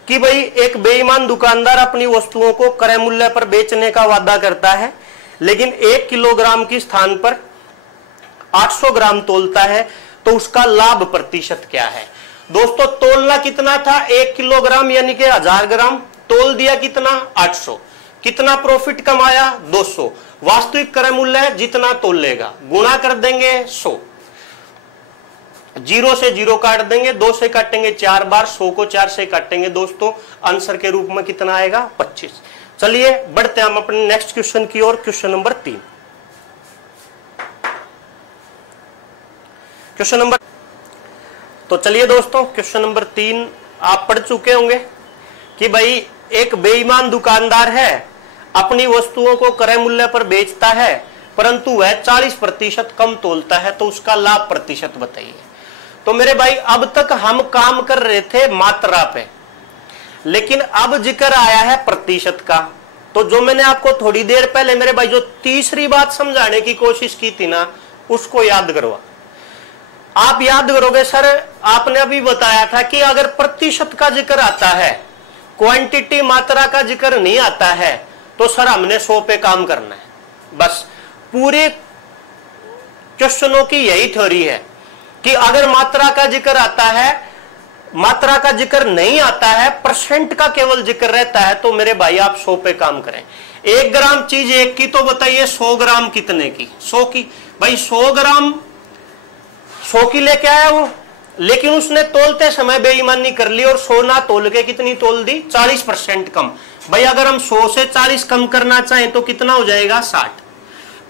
कि भाई एक बेईमान दुकानदार अपनी वस्तुओं को क्रय मूल्य पर बेचने का वादा करता है, लेकिन 1 किलोग्राम की स्थान पर 800 ग्राम तोलता है, तो उसका लाभ प्रतिशत क्या है? दोस्तों तोलना कितना था? 1 किलोग्राम यानी कि 1000 ग्राम, तोल दिया कितना? 800। कितना प्रॉफिट कमाया? 200। वास्तविक क्रय मूल्य है जितना तोलेगा, गुणा कर देंगे 100, 0 से 0 काट देंगे, 2 से काटेंगे 4 बार, 100 को 4 से काटेंगे दोस्तों, आंसर के रूप में कितना आएगा? 25। चलिए बढ़ते हैं हम अपने नेक्स्ट क्वेश्चन की ओर। Question number 3। क्वेश्चन नंबर, तो चलिए दोस्तों क्वेश्चन नंबर 3 आप पढ़ चुके होंगे कि भाई एक बेईमान दुकानदार है, अपनी वस्तुओं को क्रय मूल्य पर बेचता है, परंतु वह 40% कम तोलता है, तो उसका लाभ प्रतिशत बताइए। तो मेरे भाई अब तक हम काम कर रहे थे मात्रा पे, लेकिन अब जिक्र आया है प्रतिशत का। तो जो मैंने आपको थोड़ी देर पहले मेरे भाई जो तीसरी बात समझाने की कोशिश की थी ना, उसको याद करवा। आप याद करोगे सर आपने अभी बताया था कि अगर प्रतिशत का जिक्र आता है, क्वांटिटी मात्रा का जिक्र नहीं आता है, तो सर हमने 100 पे काम करना है। बस पूरे क्वेश्चनों की यही थ्योरी है कि अगर मात्रा का जिक्र आता है, मात्रा का जिक्र नहीं आता है, परसेंट का केवल जिक्र रहता है, तो मेरे भाई आप 100 पे काम करें। 1 ग्राम चीज 1 की, तो बताइए 100 ग्राम कितने की? 100 की। भाई 100 ग्राम 100 की लेके आया वो, लेकिन उसने तोलते समय बेईमानी कर ली और 100 ना तोल के कितनी तोल दी? 40% कम। भाई अगर हम 100 से 40 कम करना चाहें तो कितना हो जाएगा? 60।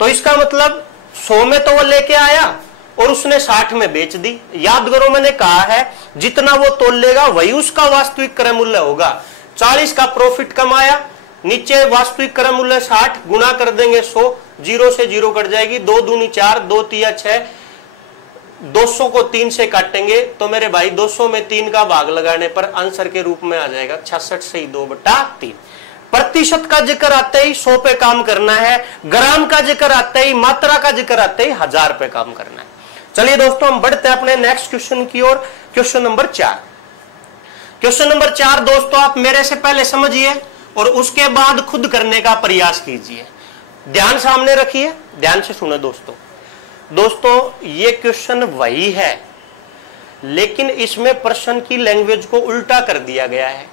तो इसका मतलब 100 में तो वो लेके आया और उसने 60 में बेच दी। याद करो मैंने कहा है जितना वो तोल लेगा वही उसका वास्तविक क्रय मूल्य होगा। 40 का प्रॉफिट कमाया, नीचे वास्तविक क्रय मूल्य 60, गुणा कर देंगे 100, 0 से 0 कट जाएगी, 2 दूनी 4, 2 तिया 6, 200 को 3 से काटेंगे, तो मेरे भाई 200 में 3 का भाग लगाने पर आंसर के रूप में आ जाएगा 66 से 2/3। प्रतिशत का जिक्र आते ही 100 पे काम करना है, ग्राम का जिक्र आते ही, मात्रा का जिक्र आते ही 1000 पे काम करना है। चलिए दोस्तों हम बढ़ते हैं अपने नेक्स्ट क्वेश्चन की ओर। Question number 4। क्वेश्चन नंबर 4 दोस्तों आप मेरे से पहले समझिए और उसके बाद खुद करने का प्रयास कीजिए। ध्यान सामने रखिए, ध्यान से सुनो दोस्तों। दोस्तों ये क्वेश्चन वही है, लेकिन इसमें प्रश्न की लैंग्वेज को उल्टा कर दिया गया है।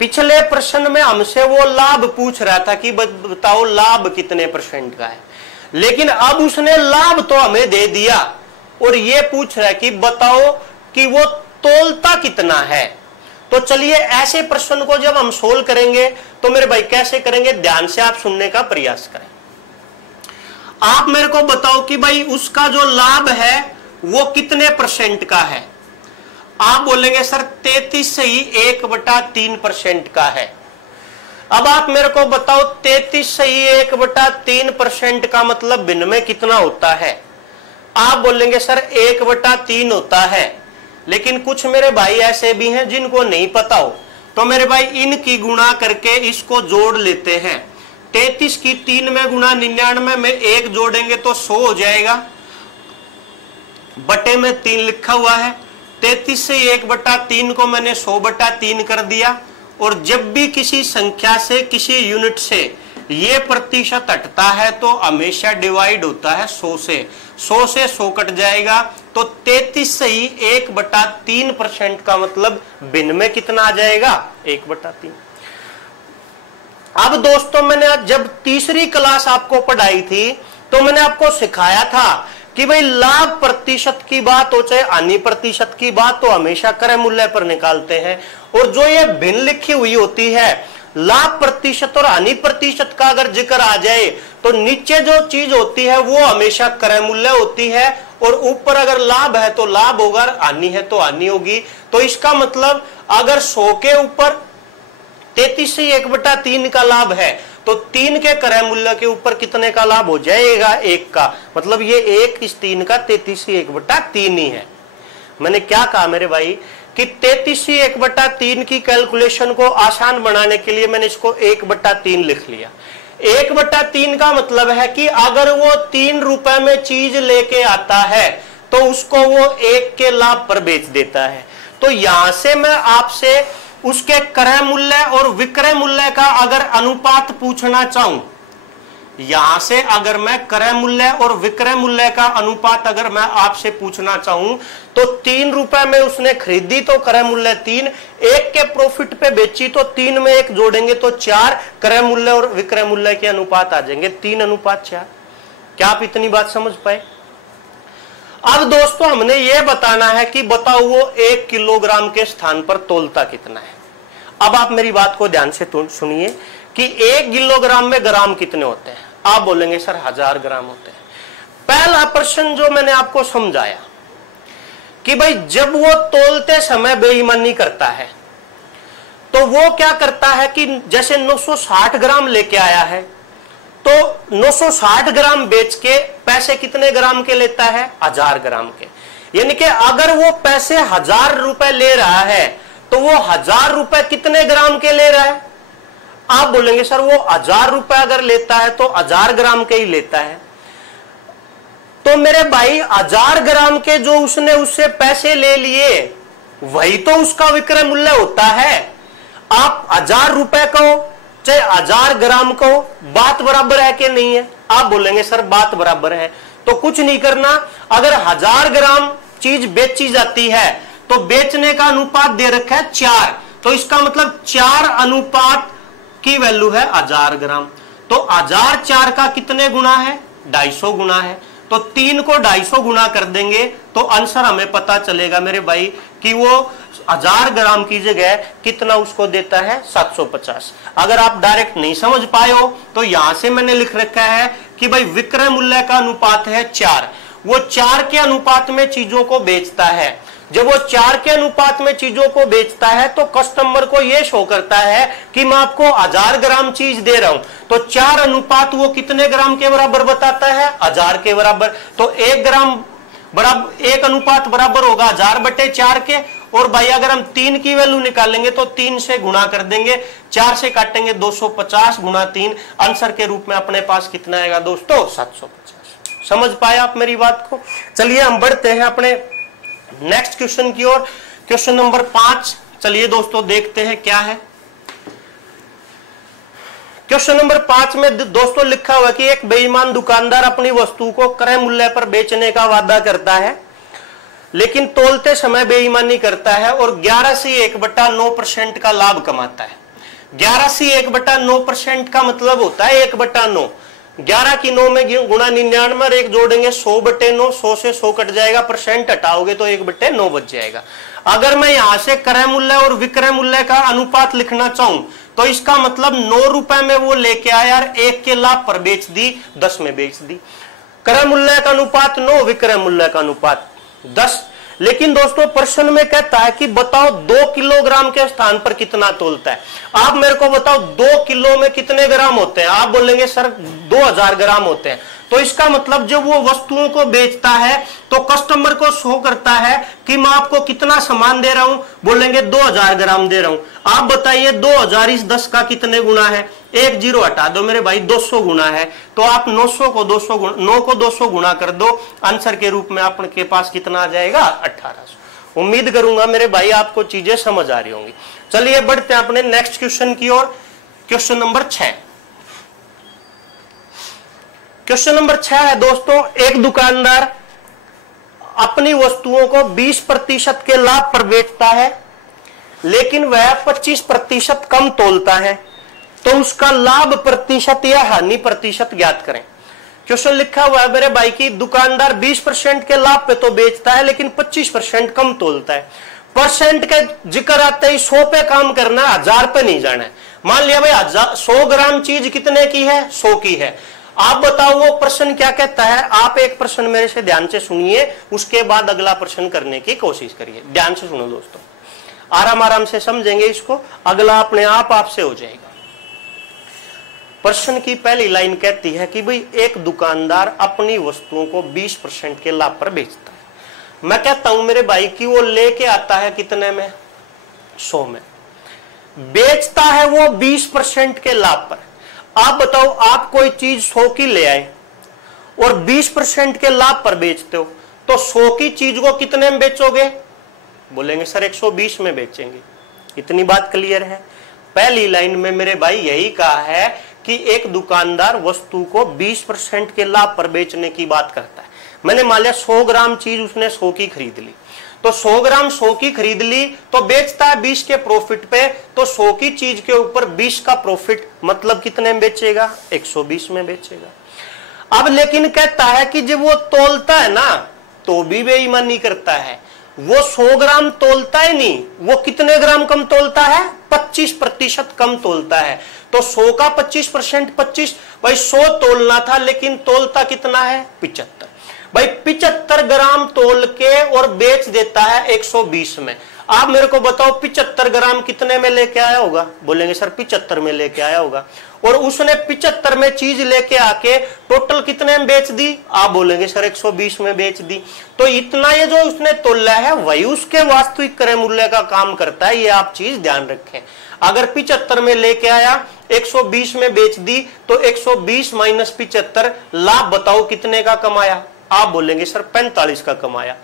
पिछले प्रश्न में हमसे वो लाभ पूछ रहा था कि बताओ लाभ कितने % का है, लेकिन अब उसने लाभ तो हमें दे दिया और ये पूछ रहा है कि बताओ कि वो तोलता कितना है। तो चलिए ऐसे प्रश्न को जब हम सोल्व करेंगे तो मेरे भाई कैसे करेंगे, ध्यान से आप सुनने का प्रयास करें। आप मेरे को बताओ कि भाई उसका जो लाभ है वो कितने % का है। आप बोलेंगे सर 33 से ही 1/3% का है। अब आप मेरे को बताओ 33 से ही 1/3% का मतलब विनिमय कितना होता है। आप बोलेंगे सर 1/3 होता है, लेकिन कुछ मेरे भाई ऐसे भी हैं जिनको नहीं पता हो, तो मेरे भाई इनकी गुणा करके इसको जोड़ लेते हैं। 33 की 3 में गुणा 99 में 1 जोड़ेंगे तो 100 हो जाएगा। बटे में 3 लिखा हुआ है। 33 से 1/3 को मैंने 100/3 कर दिया। और जब भी किसी संख्या से, किसी यूनिट से ये प्रतिशत हटता है तो हमेशा डिवाइड होता है 100 से। 100 से 100 कट जाएगा तो 33 से ही 1/3% का मतलब भिन्न में कितना आ जाएगा? 1/3। अब दोस्तों मैंने जब तीसरी क्लास आपको पढ़ाई थी तो मैंने आपको सिखाया था कि भाई लाभ प्रतिशत की बात हो चाहे हानि प्रतिशत की बात तो हमेशा क्रय मूल्य पर निकालते हैं। और जो ये भिन्न लिखी हुई होती है, लाभ प्रतिशत और हानि प्रतिशत का अगर जिक्र आ जाए तो नीचे जो चीज होती है वो हमेशा क्रय मूल्य होती है और ऊपर अगर लाभ है तो लाभ होगा, हानि है तो हानि होगी। तो इसका मतलब अगर 100 के ऊपर 33 से 1/3 का लाभ है तो 3 के क्रय मूल्य के ऊपर कितने का लाभ हो जाएगा? 1 का। मतलब ये 1 इस 3 का 33 से 1/3 ही है। मैंने क्या कहा मेरे भाई कि 33 से 1/3 की कैलकुलेशन को आसान बनाने के लिए मैंने इसको 1/3 लिख लिया। 1/3 का मतलब है कि अगर वो 3 रुपए में चीज लेके आता है तो उसको वो 1 के लाभ पर बेच देता है। तो यहां से मैं आपसे उसके क्रय मूल्य और विक्रय मूल्य का अगर अनुपात पूछना चाहूं, यहां से अगर मैं क्रय मूल्य और विक्रय मूल्य का अनुपात अगर मैं आपसे पूछना चाहूं तो 3 रुपए में उसने खरीदी तो क्रय मूल्य 3, 1 के प्रॉफिट पे बेची तो 3 में 1 जोड़ेंगे तो 4, क्रय मूल्य और विक्रय मूल्य के अनुपात आ जाएंगे 3:4। क्या आप इतनी बात समझ पाए? अब दोस्तों हमने ये बताना है कि बताओ वो 1 किलोग्राम के स्थान पर तोलता कितना है। अब आप मेरी बात को ध्यान से सुनिए कि 1 किलोग्राम में ग्राम कितने होते हैं? आप बोलेंगे सर 1000 ग्राम होते हैं। पहला प्रश्न जो मैंने आपको समझाया कि भाई जब वो तोलते समय बेईमानी करता है तो वो क्या करता है कि जैसे 960 ग्राम लेके आया है तो 960 ग्राम बेच के पैसे कितने ग्राम के लेता है? 1000 ग्राम के। यानी कि अगर वो पैसे 1000 रुपए ले रहा है तो वो 1000 रुपए कितने ग्राम के ले रहा है? आप बोलेंगे सर वो 1000 रुपए अगर लेता है तो 1000 ग्राम के ही लेता है। तो मेरे भाई 1000 ग्राम के जो उसने उससे पैसे ले लिए वही तो उसका विक्रय मूल्य होता है। आप 1000 रुपए को चाहे 1000 ग्राम को, बात बराबर है कि नहीं है? आप बोलेंगे सर बात बराबर है। तो कुछ नहीं करना, अगर 1000 ग्राम चीज बेची जाती है तो बेचने का अनुपात दे रखा है 4, तो इसका मतलब 4 अनुपात की वैल्यू है 1000 ग्राम। तो 1000 4 का कितने गुना है? 250 गुना है। तो 3 को 250 गुना कर देंगे तो आंसर हमें पता चलेगा मेरे भाई कि वो 1000 ग्राम की जगह कितना उसको देता है? 750। अगर आप डायरेक्ट नहीं समझ पाए हो तो यहां से मैंने लिख रखा है कि भाई विक्रय मूल्य का अनुपात है 4। वो 4 के अनुपात में चीजों को बेचता है। जब वो 4 के अनुपात में चीजों को बेचता है तो कस्टमर को यह शो करता है कि मैं आपको 1000 ग्राम चीज दे रहा हूं। तो 4 अनुपात वो कितने ग्राम के बराबर बताता है? 1000 के बराबर। तो 1 ग्राम बराबर 1 अनुपात बराबर होगा 1000/4 के। और भाई अगर हम 3 की वैल्यू निकालेंगे तो 3 से गुणा कर देंगे, 4 से काटेंगे 250 गुणा 3। आंसर के रूप में अपने पास कितना आएगा दोस्तों? 750। समझ पाए आप मेरी बात को? चलिए हम बढ़ते हैं अपने नेक्स्ट क्वेश्चन की ओर। क्वेश्चन नंबर 5 चलिए दोस्तों देखते हैं क्या है। क्वेश्चन नंबर 5 में दोस्तों लिखा हुआ कि एक बेईमान दुकानदार अपनी वस्तु को क्रय मूल्य पर बेचने का वादा करता है लेकिन तोलते समय बेईमानी करता है और 11 से 1/9% का लाभ कमाता है। 11 से 1/9% का मतलब होता है 1/9। 11 की 9 में गुणा 99 और 1 जोड़ेंगे 100/9। 100 से 100 कट जाएगा, परसेंट हटाओगे तो 1/9 बच जाएगा। अगर मैं यहां से क्रय मूल्य और विक्रय मूल्य का अनुपात लिखना चाहूं तो इसका मतलब 9 रुपए में वो लेके आया और 1 के लाभ पर बेच दी, 10 में बेच दी। क्रय मूल्य का अनुपात 9, विक्रय मूल्य का अनुपात 10। लेकिन दोस्तों प्रश्न में कहता है कि बताओ 2 किलोग्राम के स्थान पर कितना तोलता है। आप मेरे को बताओ 2 किलो में कितने ग्राम होते हैं? आप बोलेंगे सर 2000 ग्राम होते हैं। तो इसका मतलब जब वो वस्तुओं को बेचता है तो कस्टमर को शो करता है कि मैं आपको कितना सामान दे रहा हूं, बोलेंगे 2000 ग्राम दे रहा हूं। आप बताइए 2000 इस 10 का कितने गुना है? एक जीरो हटा दो मेरे भाई, 200 गुना है, तो आप 900 को 200 गुना, 9 को 200 गुना कर दो, आंसर के रूप में आपके पास कितना आ जाएगा 1800। उम्मीद करूंगा मेरे भाई आपको चीजें समझ आ रही होंगी। चलिए बढ़ते हैं अपने नेक्स्ट क्वेश्चन की ओर। Question number 6। क्वेश्चन नंबर 6 है दोस्तों, एक दुकानदार अपनी वस्तुओं को 20% के लाभ पर बेचता है, लेकिन वह 25% कम तोलता है, तो उसका लाभ प्रतिशत या हानि प्रतिशत ज्ञात करें। क्वेश्चन लिखा हुआ है मेरे भाई की दुकानदार 20% के लाभ पे तो बेचता है, लेकिन 25% कम तोलता है। परसेंट के जिक्र आते ही 100 पे काम करना, 1000 पे नहीं जाना है। मान लिया भाई 100 ग्राम चीज कितने की है, 100 की है। आप बताओ वो प्रश्न क्या कहता है। आप एक प्रश्न मेरे से ध्यान से सुनिए, उसके बाद अगला प्रश्न करने की कोशिश करिए। ध्यान से सुनो दोस्तों, आराम आराम से समझेंगे इसको, अगला अपने आप आपसे हो जाएगा। प्रश्न की पहली लाइन कहती है कि भाई एक दुकानदार अपनी वस्तुओं को 20% के लाभ पर बेचता है। मैं कहता हूं मेरे भाई कि वो लेके आता है कितने में, 100 में, बेचता है वो 20% के लाभ पर। आप बताओ, आप कोई चीज 100 की ले आए और 20% के लाभ पर बेचते हो, तो 100 की चीज को कितने में बेचोगे? बोलेंगे सर 120 में बेचेंगे। इतनी बात क्लियर है। पहली लाइन में मेरे भाई यही कहा है कि एक दुकानदार वस्तु को 20% के लाभ पर बेचने की बात करता है। मैंने मान लिया 100 ग्राम चीज उसने 100 की खरीद ली, तो 100 ग्राम 100 की खरीद ली, तो बेचता है 20 के प्रॉफिट पे, तो 100 की चीज के ऊपर 20 का प्रॉफिट, मतलब कितने में बेचेगा, 120 में बेचेगा। अब लेकिन कहता है कि जब वो तोलता है ना, तो भी बेईमानी करता है। वो 100 ग्राम तोलता ही नहीं, वो कितने ग्राम कम तोलता है, 25% कम तोलता है। तो 100 का 25%, 25 भाई 100 तोलना था, लेकिन तोलता कितना है, 75। भाई 75 ग्राम तोल के और बेच देता है 120 में। आप मेरे को बताओ 75 ग्राम कितने में लेके आया होगा? बोलेंगे सर 75 में लेके आया होगा। और उसने 75 में चीज लेके आके टोटल कितने में बेच दी? आप बोलेंगे सर 120 में बेच दी। तो इतना ये जो उसने तोला है वही उसके वास्तविक क्रय मूल्य का काम करता है, ये आप चीज ध्यान रखें। अगर 75 में लेके आया, 120 में बेच दी, तो 120 माइनस 75, लाभ बताओ कितने का कमाया? आप बोलेंगे सर 45 का कमाया।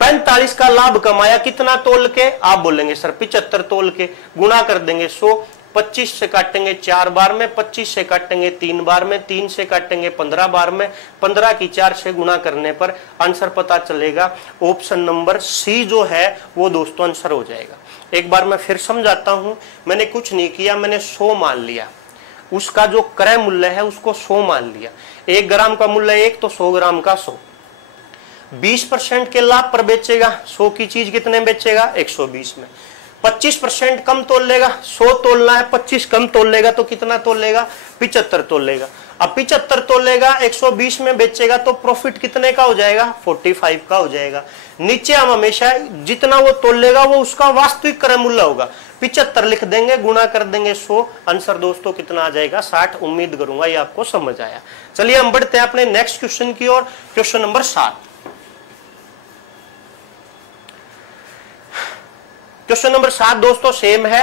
45 का लाभ कमाया, कितना तोल के? आप बोलेंगे सर 75 तोल के। गुणा कर देंगे 100, 25 से काटेंगे 4 बार में, 25 से काटेंगे 3 बार में, 3 से काटेंगे 15 बार में, 15 की 4 से गुणा करने पर आंसर पता चलेगा। ऑप्शन नंबर सी जो है वो दोस्तों आंसर हो जाएगा। एक बार मैं फिर समझाता हूं। मैंने कुछ नहीं किया, मैंने 100 मान लिया, उसका जो क्रय मूल्य है उसको 100 मान लिया। 1 ग्राम का मूल्य 1, तो 100 ग्राम का 100। 20% के लाभ पर बेचेगा, 100 की चीज कितने में बेचेगा, 120 में। 25% कम तोल लेगा, 100 तोलना है, 25 कम तोल लेगा, तो कितना तोल लेगा, 75 तोल लेगा। अब 75 तोलेगा, 120 में बेचेगा, तो प्रॉफिट कितने का हो जाएगा, 45 का हो जाएगा। नीचे हम हमेशा जितना वो तोल लेगा वो उसका वास्तविक क्रय मूल्य होगा। 75 लिख देंगे, गुणा कर देंगे 100, आंसर दोस्तों कितना आ जाएगा, 60। उम्मीद करूंगा ये आपको समझ आया। चलिए हम बढ़ते हैं अपने नेक्स्ट क्वेश्चन की ओर। Question number 7। क्वेश्चन नंबर 7 दोस्तों सेम है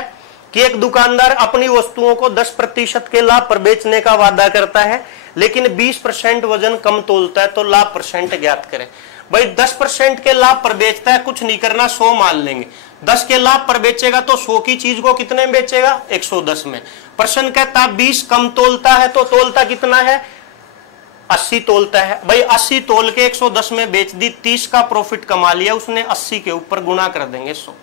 कि एक दुकानदार अपनी वस्तुओं को 10% के लाभ पर बेचने का वादा करता है, लेकिन 20% वजन कम तोलता है, तो लाभ परसेंट ज्ञात करें। भाई 10% के लाभ पर बेचता है, कुछ नहीं करना, 100 मान लेंगे। 10 के लाभ पर बेचेगा तो 100 की चीज को कितने में बेचेगा, 110 में। प्रश्न कहता है 20 कम तोलता है, तो तोलता कितना है, 80 तोलता है। भाई 80 तोल के 110 में बेच दी, 30 का प्रॉफिट कमा लिया उसने। 80 के ऊपर गुणा कर देंगे 100,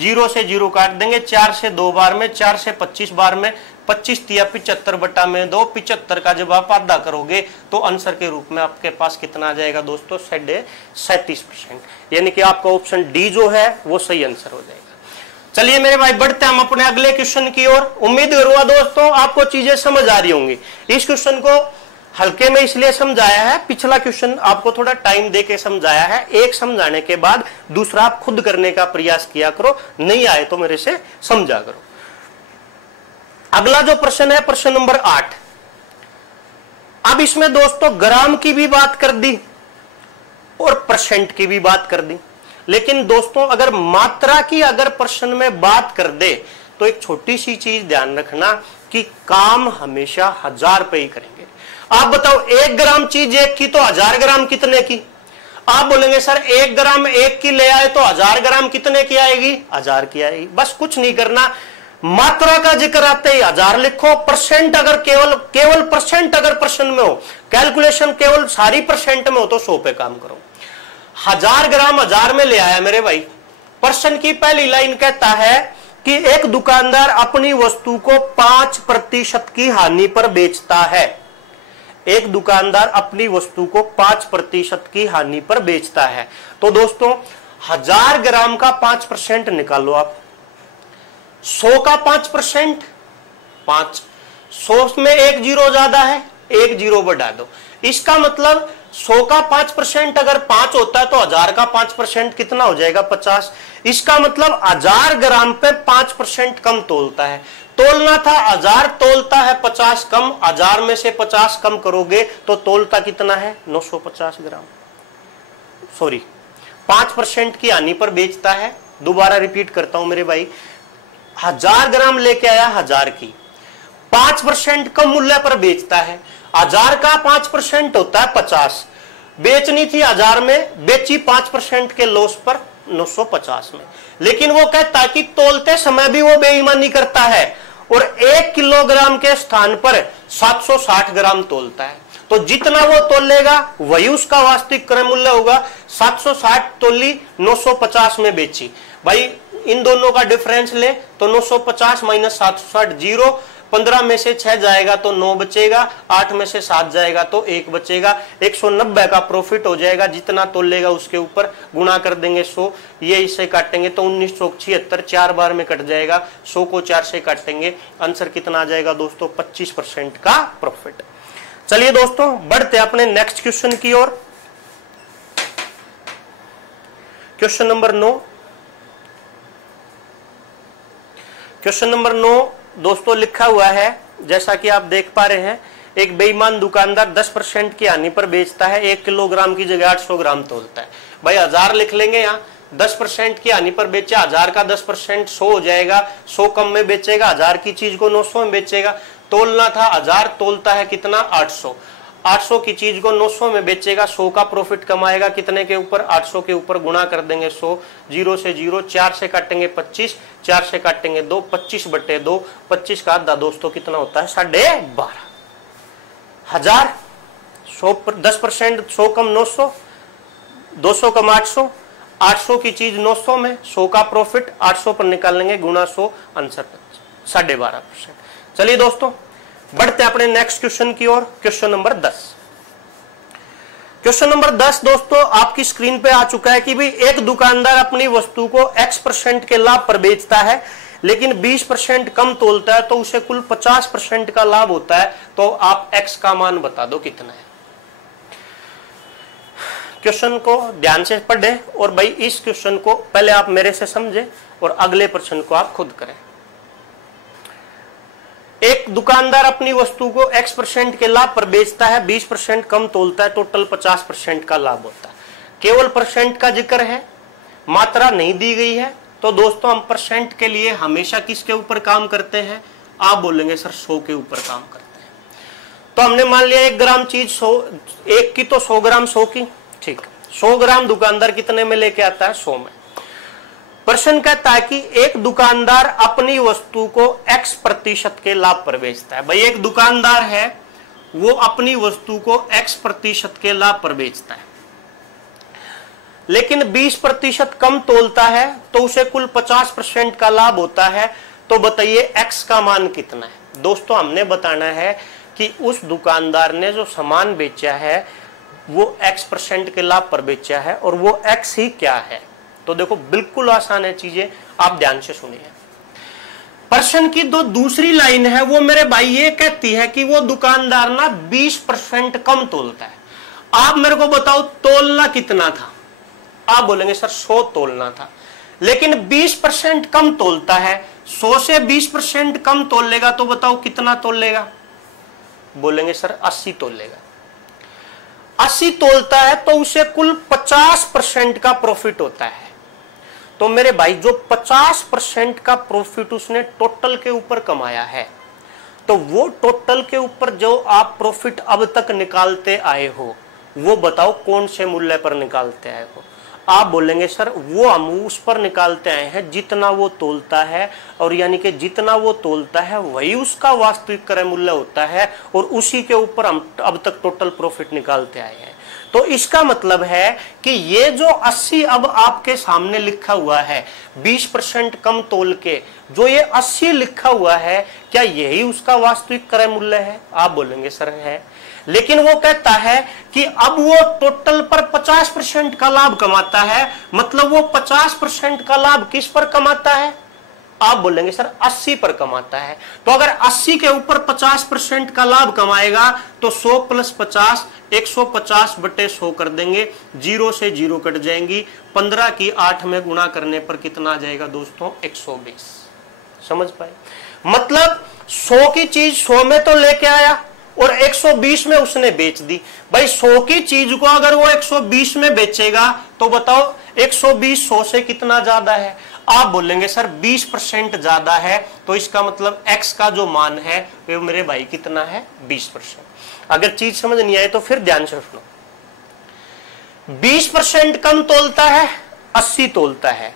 0 से 0 काट देंगे, 4 से 2 बार में, 4 से 25 बार में, 25 तिया 75 बटा में 2, 75 का जब आप आधा करोगे तो आंसर के रूप में आपके पास कितना आ जाएगा दोस्तों, 37%। यानी कि आपका ऑप्शन डी जो है वो सही आंसर हो जाएगा। चलिए मेरे भाई बढ़ते हैं हम अपने अगले क्वेश्चन की ओर। उम्मीद करूंगा दोस्तों आपको चीजें समझ आ रही होंगी। इस क्वेश्चन को हल्के में इसलिए समझाया है, पिछला क्वेश्चन आपको थोड़ा टाइम देके समझाया है। एक समझाने के बाद दूसरा आप खुद करने का प्रयास किया करो, नहीं आए तो मेरे से समझा करो। अगला जो प्रश्न है प्रश्न नंबर 8। अब इसमें दोस्तों ग्राम की भी बात कर दी और परसेंट की भी बात कर दी, लेकिन दोस्तों अगर मात्रा की अगर प्रश्न में बात कर दे तो एक छोटी सी चीज ध्यान रखना कि काम हमेशा 1000 पे ही करेंगे। आप बताओ 1 ग्राम चीज एक की तो 1000 ग्राम कितने की? आप बोलेंगे सर 1 ग्राम एक की ले आए तो 1000 ग्राम कितने की आएगी? 1000 की आएगी। बस कुछ नहीं करना, मात्रा का जिक्र आते ही 1000 लिखो। परसेंट अगर केवल परसेंट अगर प्रश्न में हो, कैलकुलेशन केवल सारी परसेंट में हो तो 100 पे काम करो। 1000 ग्राम 1000 में ले आया मेरे भाई। प्रश्न की पहली लाइन कहता है कि एक दुकानदार अपनी वस्तु को 5% की हानि पर बेचता है। एक दुकानदार अपनी वस्तु को 5% की हानि पर बेचता है। तो दोस्तों 1000 ग्राम का 5% निकालो आप। 100 का 5%, 5, 100 में 1 जीरो ज्यादा है, 1 जीरो बढ़ा दो। इसका मतलब 100 का 5% अगर 5 होता है तो 1000 का 5% कितना हो जाएगा? 50। इसका मतलब 1000 ग्राम पे 5% कम तोलता है। तोलना था 1000, तोलता है 50 कम। 1000 में से 50 कम करोगे तो तोलता कितना है? 950 ग्राम। सॉरी, 5% की हानि पर बेचता है। दोबारा रिपीट करता हूं मेरे भाई, 1000 ग्राम लेके आया 1000 की, 5% कम मूल्य पर बेचता है। 1000 का 5% होता है 50। बेचनी थी 1000 में, बेची 5% के लॉस पर 950 में। लेकिन वो कहता है कि तोलते समय भी वो बेईमानी करता है और 1 किलोग्राम के स्थान पर 760 ग्राम तोलता है। तो जितना वो तोलेगा वही उसका वास्तविक क्रय मूल्य होगा। 760 तोली, 950 में बेची। भाई इन दोनों का डिफरेंस ले तो 950 माइनस 760 जीरो। 15 में से 6 जाएगा तो 9 बचेगा, 8 में से 7 जाएगा तो 1 बचेगा। 190 का प्रॉफिट हो जाएगा। जितना तोलेगा उसके ऊपर गुणा कर देंगे 100, ये इससे काटेंगे तो 1976 4 बार में कट जाएगा। 100 को 4 से काटेंगे, आंसर कितना आ जाएगा दोस्तों? 25% का प्रॉफिट। चलिए दोस्तों बढ़ते अपने नेक्स्ट क्वेश्चन की ओर। Question number 9। क्वेश्चन नंबर 9 दोस्तों लिखा हुआ है, जैसा कि आप देख पा रहे हैं, एक बेईमान दुकानदार 10% की हानि पर बेचता है। 1 किलोग्राम की जगह 800 ग्राम तोलता है। भाई 1000 लिख लेंगे यहाँ, 10% की हानि पर बेचा। 1000 का 10% 100 हो जाएगा। 100 कम में बेचेगा, 1000 की चीज को 900 में बेचेगा। तोलना था 1000, तोलता है कितना? 800। 800 की चीज को 900 में बेचेगा। 100 का प्रॉफिट कमाएगा कितने के ऊपर? 800 के ऊपर। गुणा कर देंगे 100, जीरो से जीरो, 4 से काटेंगे 25, 4 से काटेंगे 2, 25/2। 25 का आधा दोस्तों कितना होता है? 12.5 हजार। 10%, 100 कम 900, 200 कम 800। 800 की चीज 900 में, 100 का प्रॉफिट 800 पर निकालेंगे, गुणा 100, आंसर 12.5%। चलिए दोस्तों बढ़ते अपने नेक्स्ट क्वेश्चन की ओर। Question number 10। क्वेश्चन नंबर 10 दोस्तों आपकी स्क्रीन पे आ चुका है कि भाई एक दुकानदार अपनी वस्तु को X% के लाभ पर बेचता है, लेकिन 20% कम तोलता है तो उसे कुल 50% का लाभ होता है। तो आप X का मान बता दो कितना है। क्वेश्चन को ध्यान से पढ़े और भाई इस क्वेश्चन को पहले आप मेरे से समझे और अगले प्रश्न को आप खुद करें। एक दुकानदार अपनी वस्तु को X% के लाभ पर बेचता है, 20% कम तोलता है, टोटल 50% का लाभ होता है। केवल परसेंट का जिक्र है, मात्रा नहीं दी गई है। तो दोस्तों हम परसेंट के लिए हमेशा किसके ऊपर काम करते हैं? आप बोलेंगे सर 100 के ऊपर काम करते हैं। तो हमने मान लिया 1 ग्राम चीज 100, एक की तो 100 ग्राम 100 की, ठीक। 100 ग्राम दुकानदार कितने में लेके आता है? 100 में। प्रश्न कहता है कि एक दुकानदार अपनी वस्तु को X% के लाभ पर बेचता है। भाई एक दुकानदार है, वो अपनी वस्तु को X% के लाभ पर बेचता है, लेकिन 20% कम तोलता है तो उसे कुल 50% का लाभ होता है। तो बताइए X का मान कितना है? दोस्तों हमने बताना है कि उस दुकानदार ने जो सामान बेचा है वो X% के लाभ पर बेचा है और वो X ही क्या है। तो देखो बिल्कुल आसान है चीजें, आप ध्यान से सुनिए। प्रश्न की जो दूसरी लाइन है वो मेरे भाई ये कहती है कि वो दुकानदार ना 20% कम तोलता है। आप मेरे को बताओ तोलना कितना था? आप बोलेंगे सर 100 तोलना था, लेकिन 20% कम तोलता है। 100 से 20% कम तोलेगा तो बताओ कितना तोलेगा? बोलेंगे सर 80 तोलेगा। 80 तोलता है तो उसे कुल 50% का प्रॉफिट होता है। तो मेरे भाई जो 50% का प्रॉफिट उसने टोटल के ऊपर कमाया है, तो वो टोटल के ऊपर जो आप प्रॉफिट अब तक निकालते आए हो, वो बताओ कौन से मूल्य पर निकालते आए हो। आप बोलेंगे सर वो हम उस पर निकालते आए हैं जितना वो तोलता है, और यानी कि जितना वो तोलता है वही उसका वास्तविक क्रय मूल्य होता है, और उसी के ऊपर हम अब तक टोटल प्रॉफिट निकालते आए हैं। तो इसका मतलब है कि ये जो 80 अब आपके सामने लिखा हुआ है 20% कम तोल के, जो ये 80 लिखा हुआ है, क्या यही उसका वास्तविक क्रय मूल्य है? आप बोलेंगे सर है, लेकिन वो कहता है कि अब वो टोटल पर 50% का लाभ कमाता है, मतलब वो 50% का लाभ किस पर कमाता है? आप बोलेंगे सर 80 पर कमाता है। तो अगर 80 के ऊपर 50% का लाभ कमाएगा तो 100 प्लस 50 150/100 कर देंगे, 0 से 0 कट जाएंगी, 15 की 8 में गुणा करने पर कितना आ जाएगा दोस्तों? 120। समझ पाए? मतलब 100 की चीज 100 में तो लेके आया और 120 में उसने बेच दी। भाई 100 की चीज को अगर वो 120 में बेचेगा तो बताओ 120 100 से कितना ज्यादा है? आप बोलेंगे सर 20% ज्यादा है, तो इसका मतलब x का जो मान है वो मेरे भाई कितना है? 20%। अगर चीज समझ नहीं आए तो फिर ध्यान से सुनो। 20% कम तोलता है, 80 तोलता है,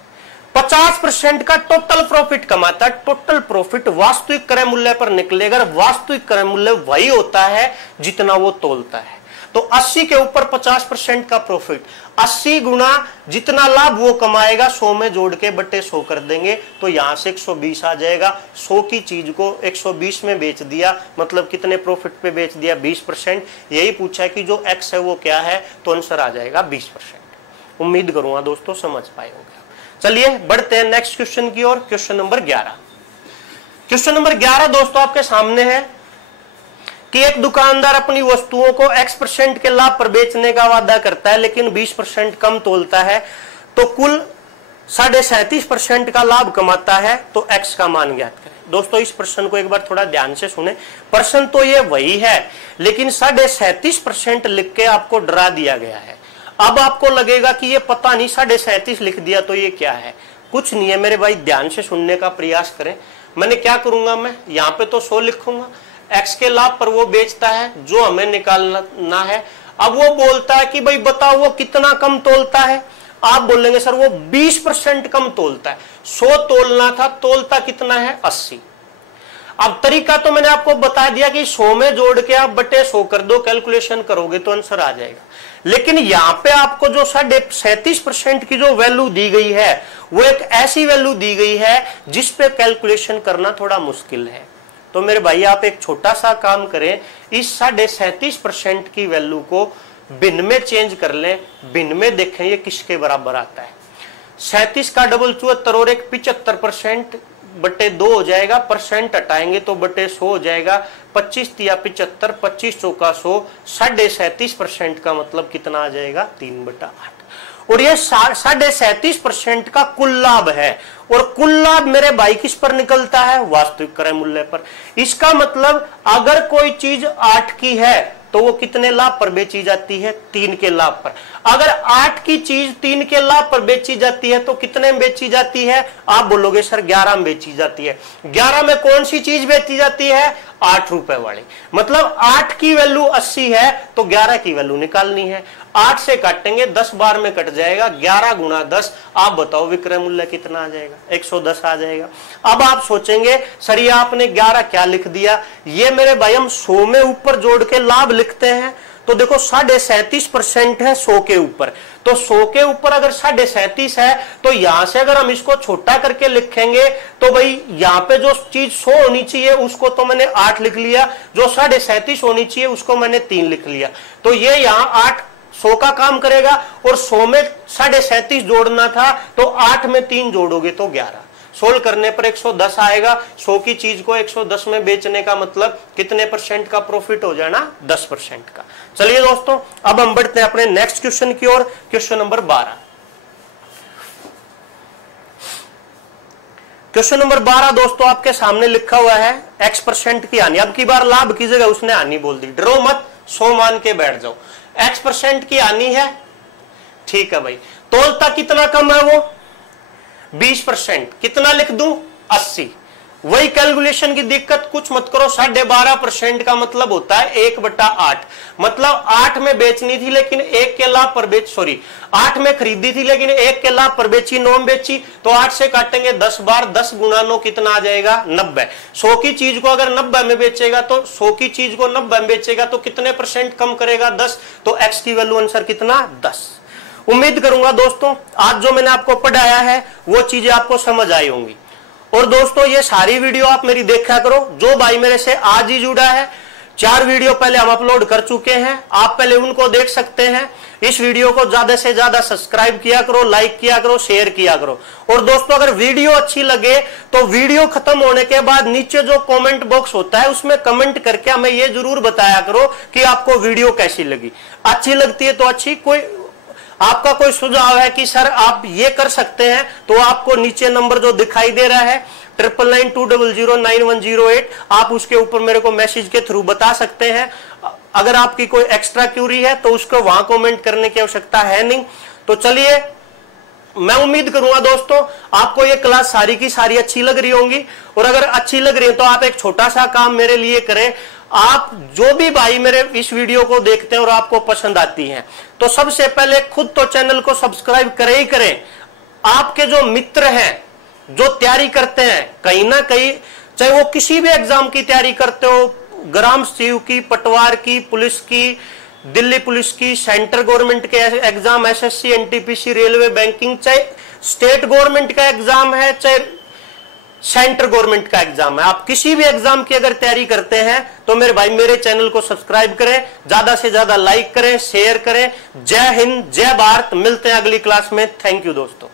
50% का टोटल प्रॉफिट कमाता है। टोटल प्रॉफिट वास्तविक क्रय मूल्य पर निकलेगा, वास्तविक क्रय मूल्य वही होता है जितना वो तोलता है। तो 80 के ऊपर 50% का प्रॉफिट, 80 गुना जितना लाभ वो कमाएगा 100 में जोड़ के बटे 100 कर देंगे, तो यहां से 120 आ जाएगा। 100 की चीज को 120 में बेच दिया, मतलब कितने प्रॉफिट पे बेच दिया? 20%। यही पूछा है कि जो x है वो क्या है, तो आंसर आ जाएगा 20%। उम्मीद करूंगा दोस्तों समझ पाए होंगे। चलिए बढ़ते हैं नेक्स्ट क्वेश्चन की ओर। Question number 11। क्वेश्चन नंबर 11 दोस्तों आपके सामने है कि एक दुकानदार अपनी वस्तुओं को x% के लाभ पर बेचने का वादा करता है, लेकिन 20% कम तोलता है, तो कुल 37.5% का लाभ कमाता है, तो x का मान ज्ञात करें। दोस्तों इस प्रश्न को एक बार थोड़ा ध्यान से सुने। प्रश्न तो ये वही है, लेकिन 37.5% लिख के आपको डरा दिया गया है। अब आपको लगेगा कि ये पता नहीं 37.5 लिख दिया तो ये क्या है। कुछ नहीं है मेरे भाई, ध्यान से सुनने का प्रयास करें। मैंने क्या करूंगा, मैं यहाँ पे तो 100 लिखूंगा, x के लाभ पर वो बेचता है जो हमें निकालना है। अब वो बोलता है कि भाई बताओ वो कितना कम तोलता है। आप बोलेंगे सर वो 20% कम तोलता है। 100 तोलना था, तोलता कितना है? 80। अब तरीका तो मैंने आपको बता दिया कि 100 में जोड़ के आप बटे 100 कर दो, कैलकुलेशन करोगे तो आंसर आ जाएगा। लेकिन यहां पे आपको जो 37.5% की जो वैल्यू दी गई है, वो एक ऐसी वैल्यू दी गई है जिस पे कैलकुलेशन करना थोड़ा मुश्किल है। तो मेरे भाई आप एक छोटा सा काम करें, इस 37.5% की वैल्यू को भिन्न में चेंज कर लें, भिन्न में देखें ये किसके बराबर आता है। 37 का डबल 74 और एक 75% बटे 2 हो जाएगा, परसेंट हटाएंगे तो बटे 100 हो जाएगा। 25 तिया 75, 25 चौका 100, 37.5% का मतलब कितना आ जाएगा? 3/8। और ये 37.5% का कुल लाभ है, और कुल लाभ मेरे भाई किस पर निकलता है? वास्तविक क्रय मूल्य पर। इसका मतलब अगर कोई चीज 8 की है तो वो कितने लाभ पर बेची जाती है? 3 के लाभ पर। अगर 8 की चीज 3 के लाभ पर बेची जाती है तो कितने में बेची जाती है? आप बोलोगे सर 11 में बेची जाती है। 11 में कौन सी चीज बेची जाती है? 8 रुपए वाली। मतलब 8 की वैल्यू 80 है तो 11 की वैल्यू निकालनी है। 8 से काटेंगे 10 बार में कट जाएगा, 11 गुणा 10। आप बताओ विक्रय मूल्य कितना आ जाएगा? 110 आ जाएगा। अब आप सोचेंगे सर ये आपने 11 क्या लिख दिया? ये मेरे भाई हम 100 में ऊपर जोड़ के लाभ लिखते हैं, तो देखो 37.5% है 100 के ऊपर, तो 100 के ऊपर अगर 37.5 है तो यहां से अगर हम इसको छोटा करके लिखेंगे तो भाई यहाँ पे जो चीज 100 होनी चाहिए उसको तो मैंने 8 लिख लिया, जो 37.5 होनी चाहिए उसको मैंने 3 लिख लिया। तो ये यहाँ 8 100 का काम करेगा, और 100 में 37.5 जोड़ना था तो 8 में 3 जोड़ोगे तो 11। सोल्व करने पर 110 आएगा। 100 की चीज को 110 में बेचने का मतलब कितने परसेंट का प्रॉफिट हो जाना? 10% का। चलिए दोस्तों अब हम बढ़ते हैं अपने नेक्स्ट क्वेश्चन की ओर। Question number 12। क्वेश्चन नंबर 12 दोस्तों आपके सामने लिखा हुआ है x% की हानि। अब की बार लाभ की जगह उसने हानि बोल दी। डरो मत, 100 मान के बैठ जाओ। x% की हानि है, ठीक है भाई। तोलता कितना कम है वो? 20%, कितना लिख दूं 80। वही कैलकुलेशन की दिक्कत, कुछ मत करो, 12.5% का मतलब होता है 1/8। मतलब 8 में बेचनी थी लेकिन 1 के लाभ पर बेच, सॉरी 8 में खरीदी थी लेकिन 1 के लाभ पर बेची, 9 में बेची, तो 8 से काटेंगे 10 बार, 10 गुणा 9 कितना आ जाएगा 90। 100 की चीज को अगर 90 में बेचेगा तो 100 की चीज को 90 में बेचेगा तो कितने % कम करेगा 10, तो x की वैल्यू आंसर कितना 10। उम्मीद करूंगा दोस्तों आज जो मैंने आपको पढ़ाया है वो चीजें आपको समझ आई होंगी। और दोस्तों ये सारी वीडियो आप मेरी देखा करो, जो भाई मेरे से आज ही जुड़ा है, 4 वीडियो पहले हम अपलोड कर चुके हैं, आप पहले उनको देख सकते हैं। इस वीडियो को ज्यादा से ज्यादा सब्सक्राइब किया करो, लाइक किया करो, शेयर किया करो। और दोस्तों अगर वीडियो अच्छी लगे तो वीडियो खत्म होने के बाद नीचे जो कमेंट बॉक्स होता है उसमें कमेंट करके हमें ये जरूर बताया करो कि आपको वीडियो कैसी लगी। अच्छी लगती है तो अच्छी, कोई आपका कोई सुझाव है कि सर आप ये कर सकते हैं, तो आपको नीचे नंबर जो दिखाई दे रहा है 9992009108, आप उसके ऊपर मेरे को मैसेज के थ्रू बता सकते हैं। अगर आपकी कोई एक्स्ट्रा क्यूरी है तो उसको वहां कमेंट करने की आवश्यकता है नहीं। तो चलिए, मैं उम्मीद करूंगा दोस्तों आपको ये क्लास सारी की सारी अच्छी लग रही होंगी। और अगर अच्छी लग रही है तो आप एक छोटा सा काम मेरे लिए करें। आप जो भी भाई मेरे इस वीडियो को देखते हैं और आपको पसंद आती हैं, तो सबसे पहले खुद तो चैनल को सब्सक्राइब करें ही करें। आपके जो मित्र हैं जो तैयारी करते हैं कहीं ना कहीं, चाहे वो किसी भी एग्जाम की तैयारी करते हो, ग्राम सेवक की, पटवार की, पुलिस की, दिल्ली पुलिस की, सेंट्रल गवर्नमेंट के exam, SSC, NTPC, railway, banking, चाहे स्टेट गवर्नमेंट का एग्जाम है, चाहे सेंट्रल गवर्नमेंट का एग्जाम है, आप किसी भी एग्जाम की अगर तैयारी करते हैं तो मेरे भाई मेरे चैनल को सब्सक्राइब करें, ज्यादा से ज्यादा लाइक करें, शेयर करें। जय हिंद, जय भारत। मिलते हैं अगली क्लास में। थैंक यू दोस्तों।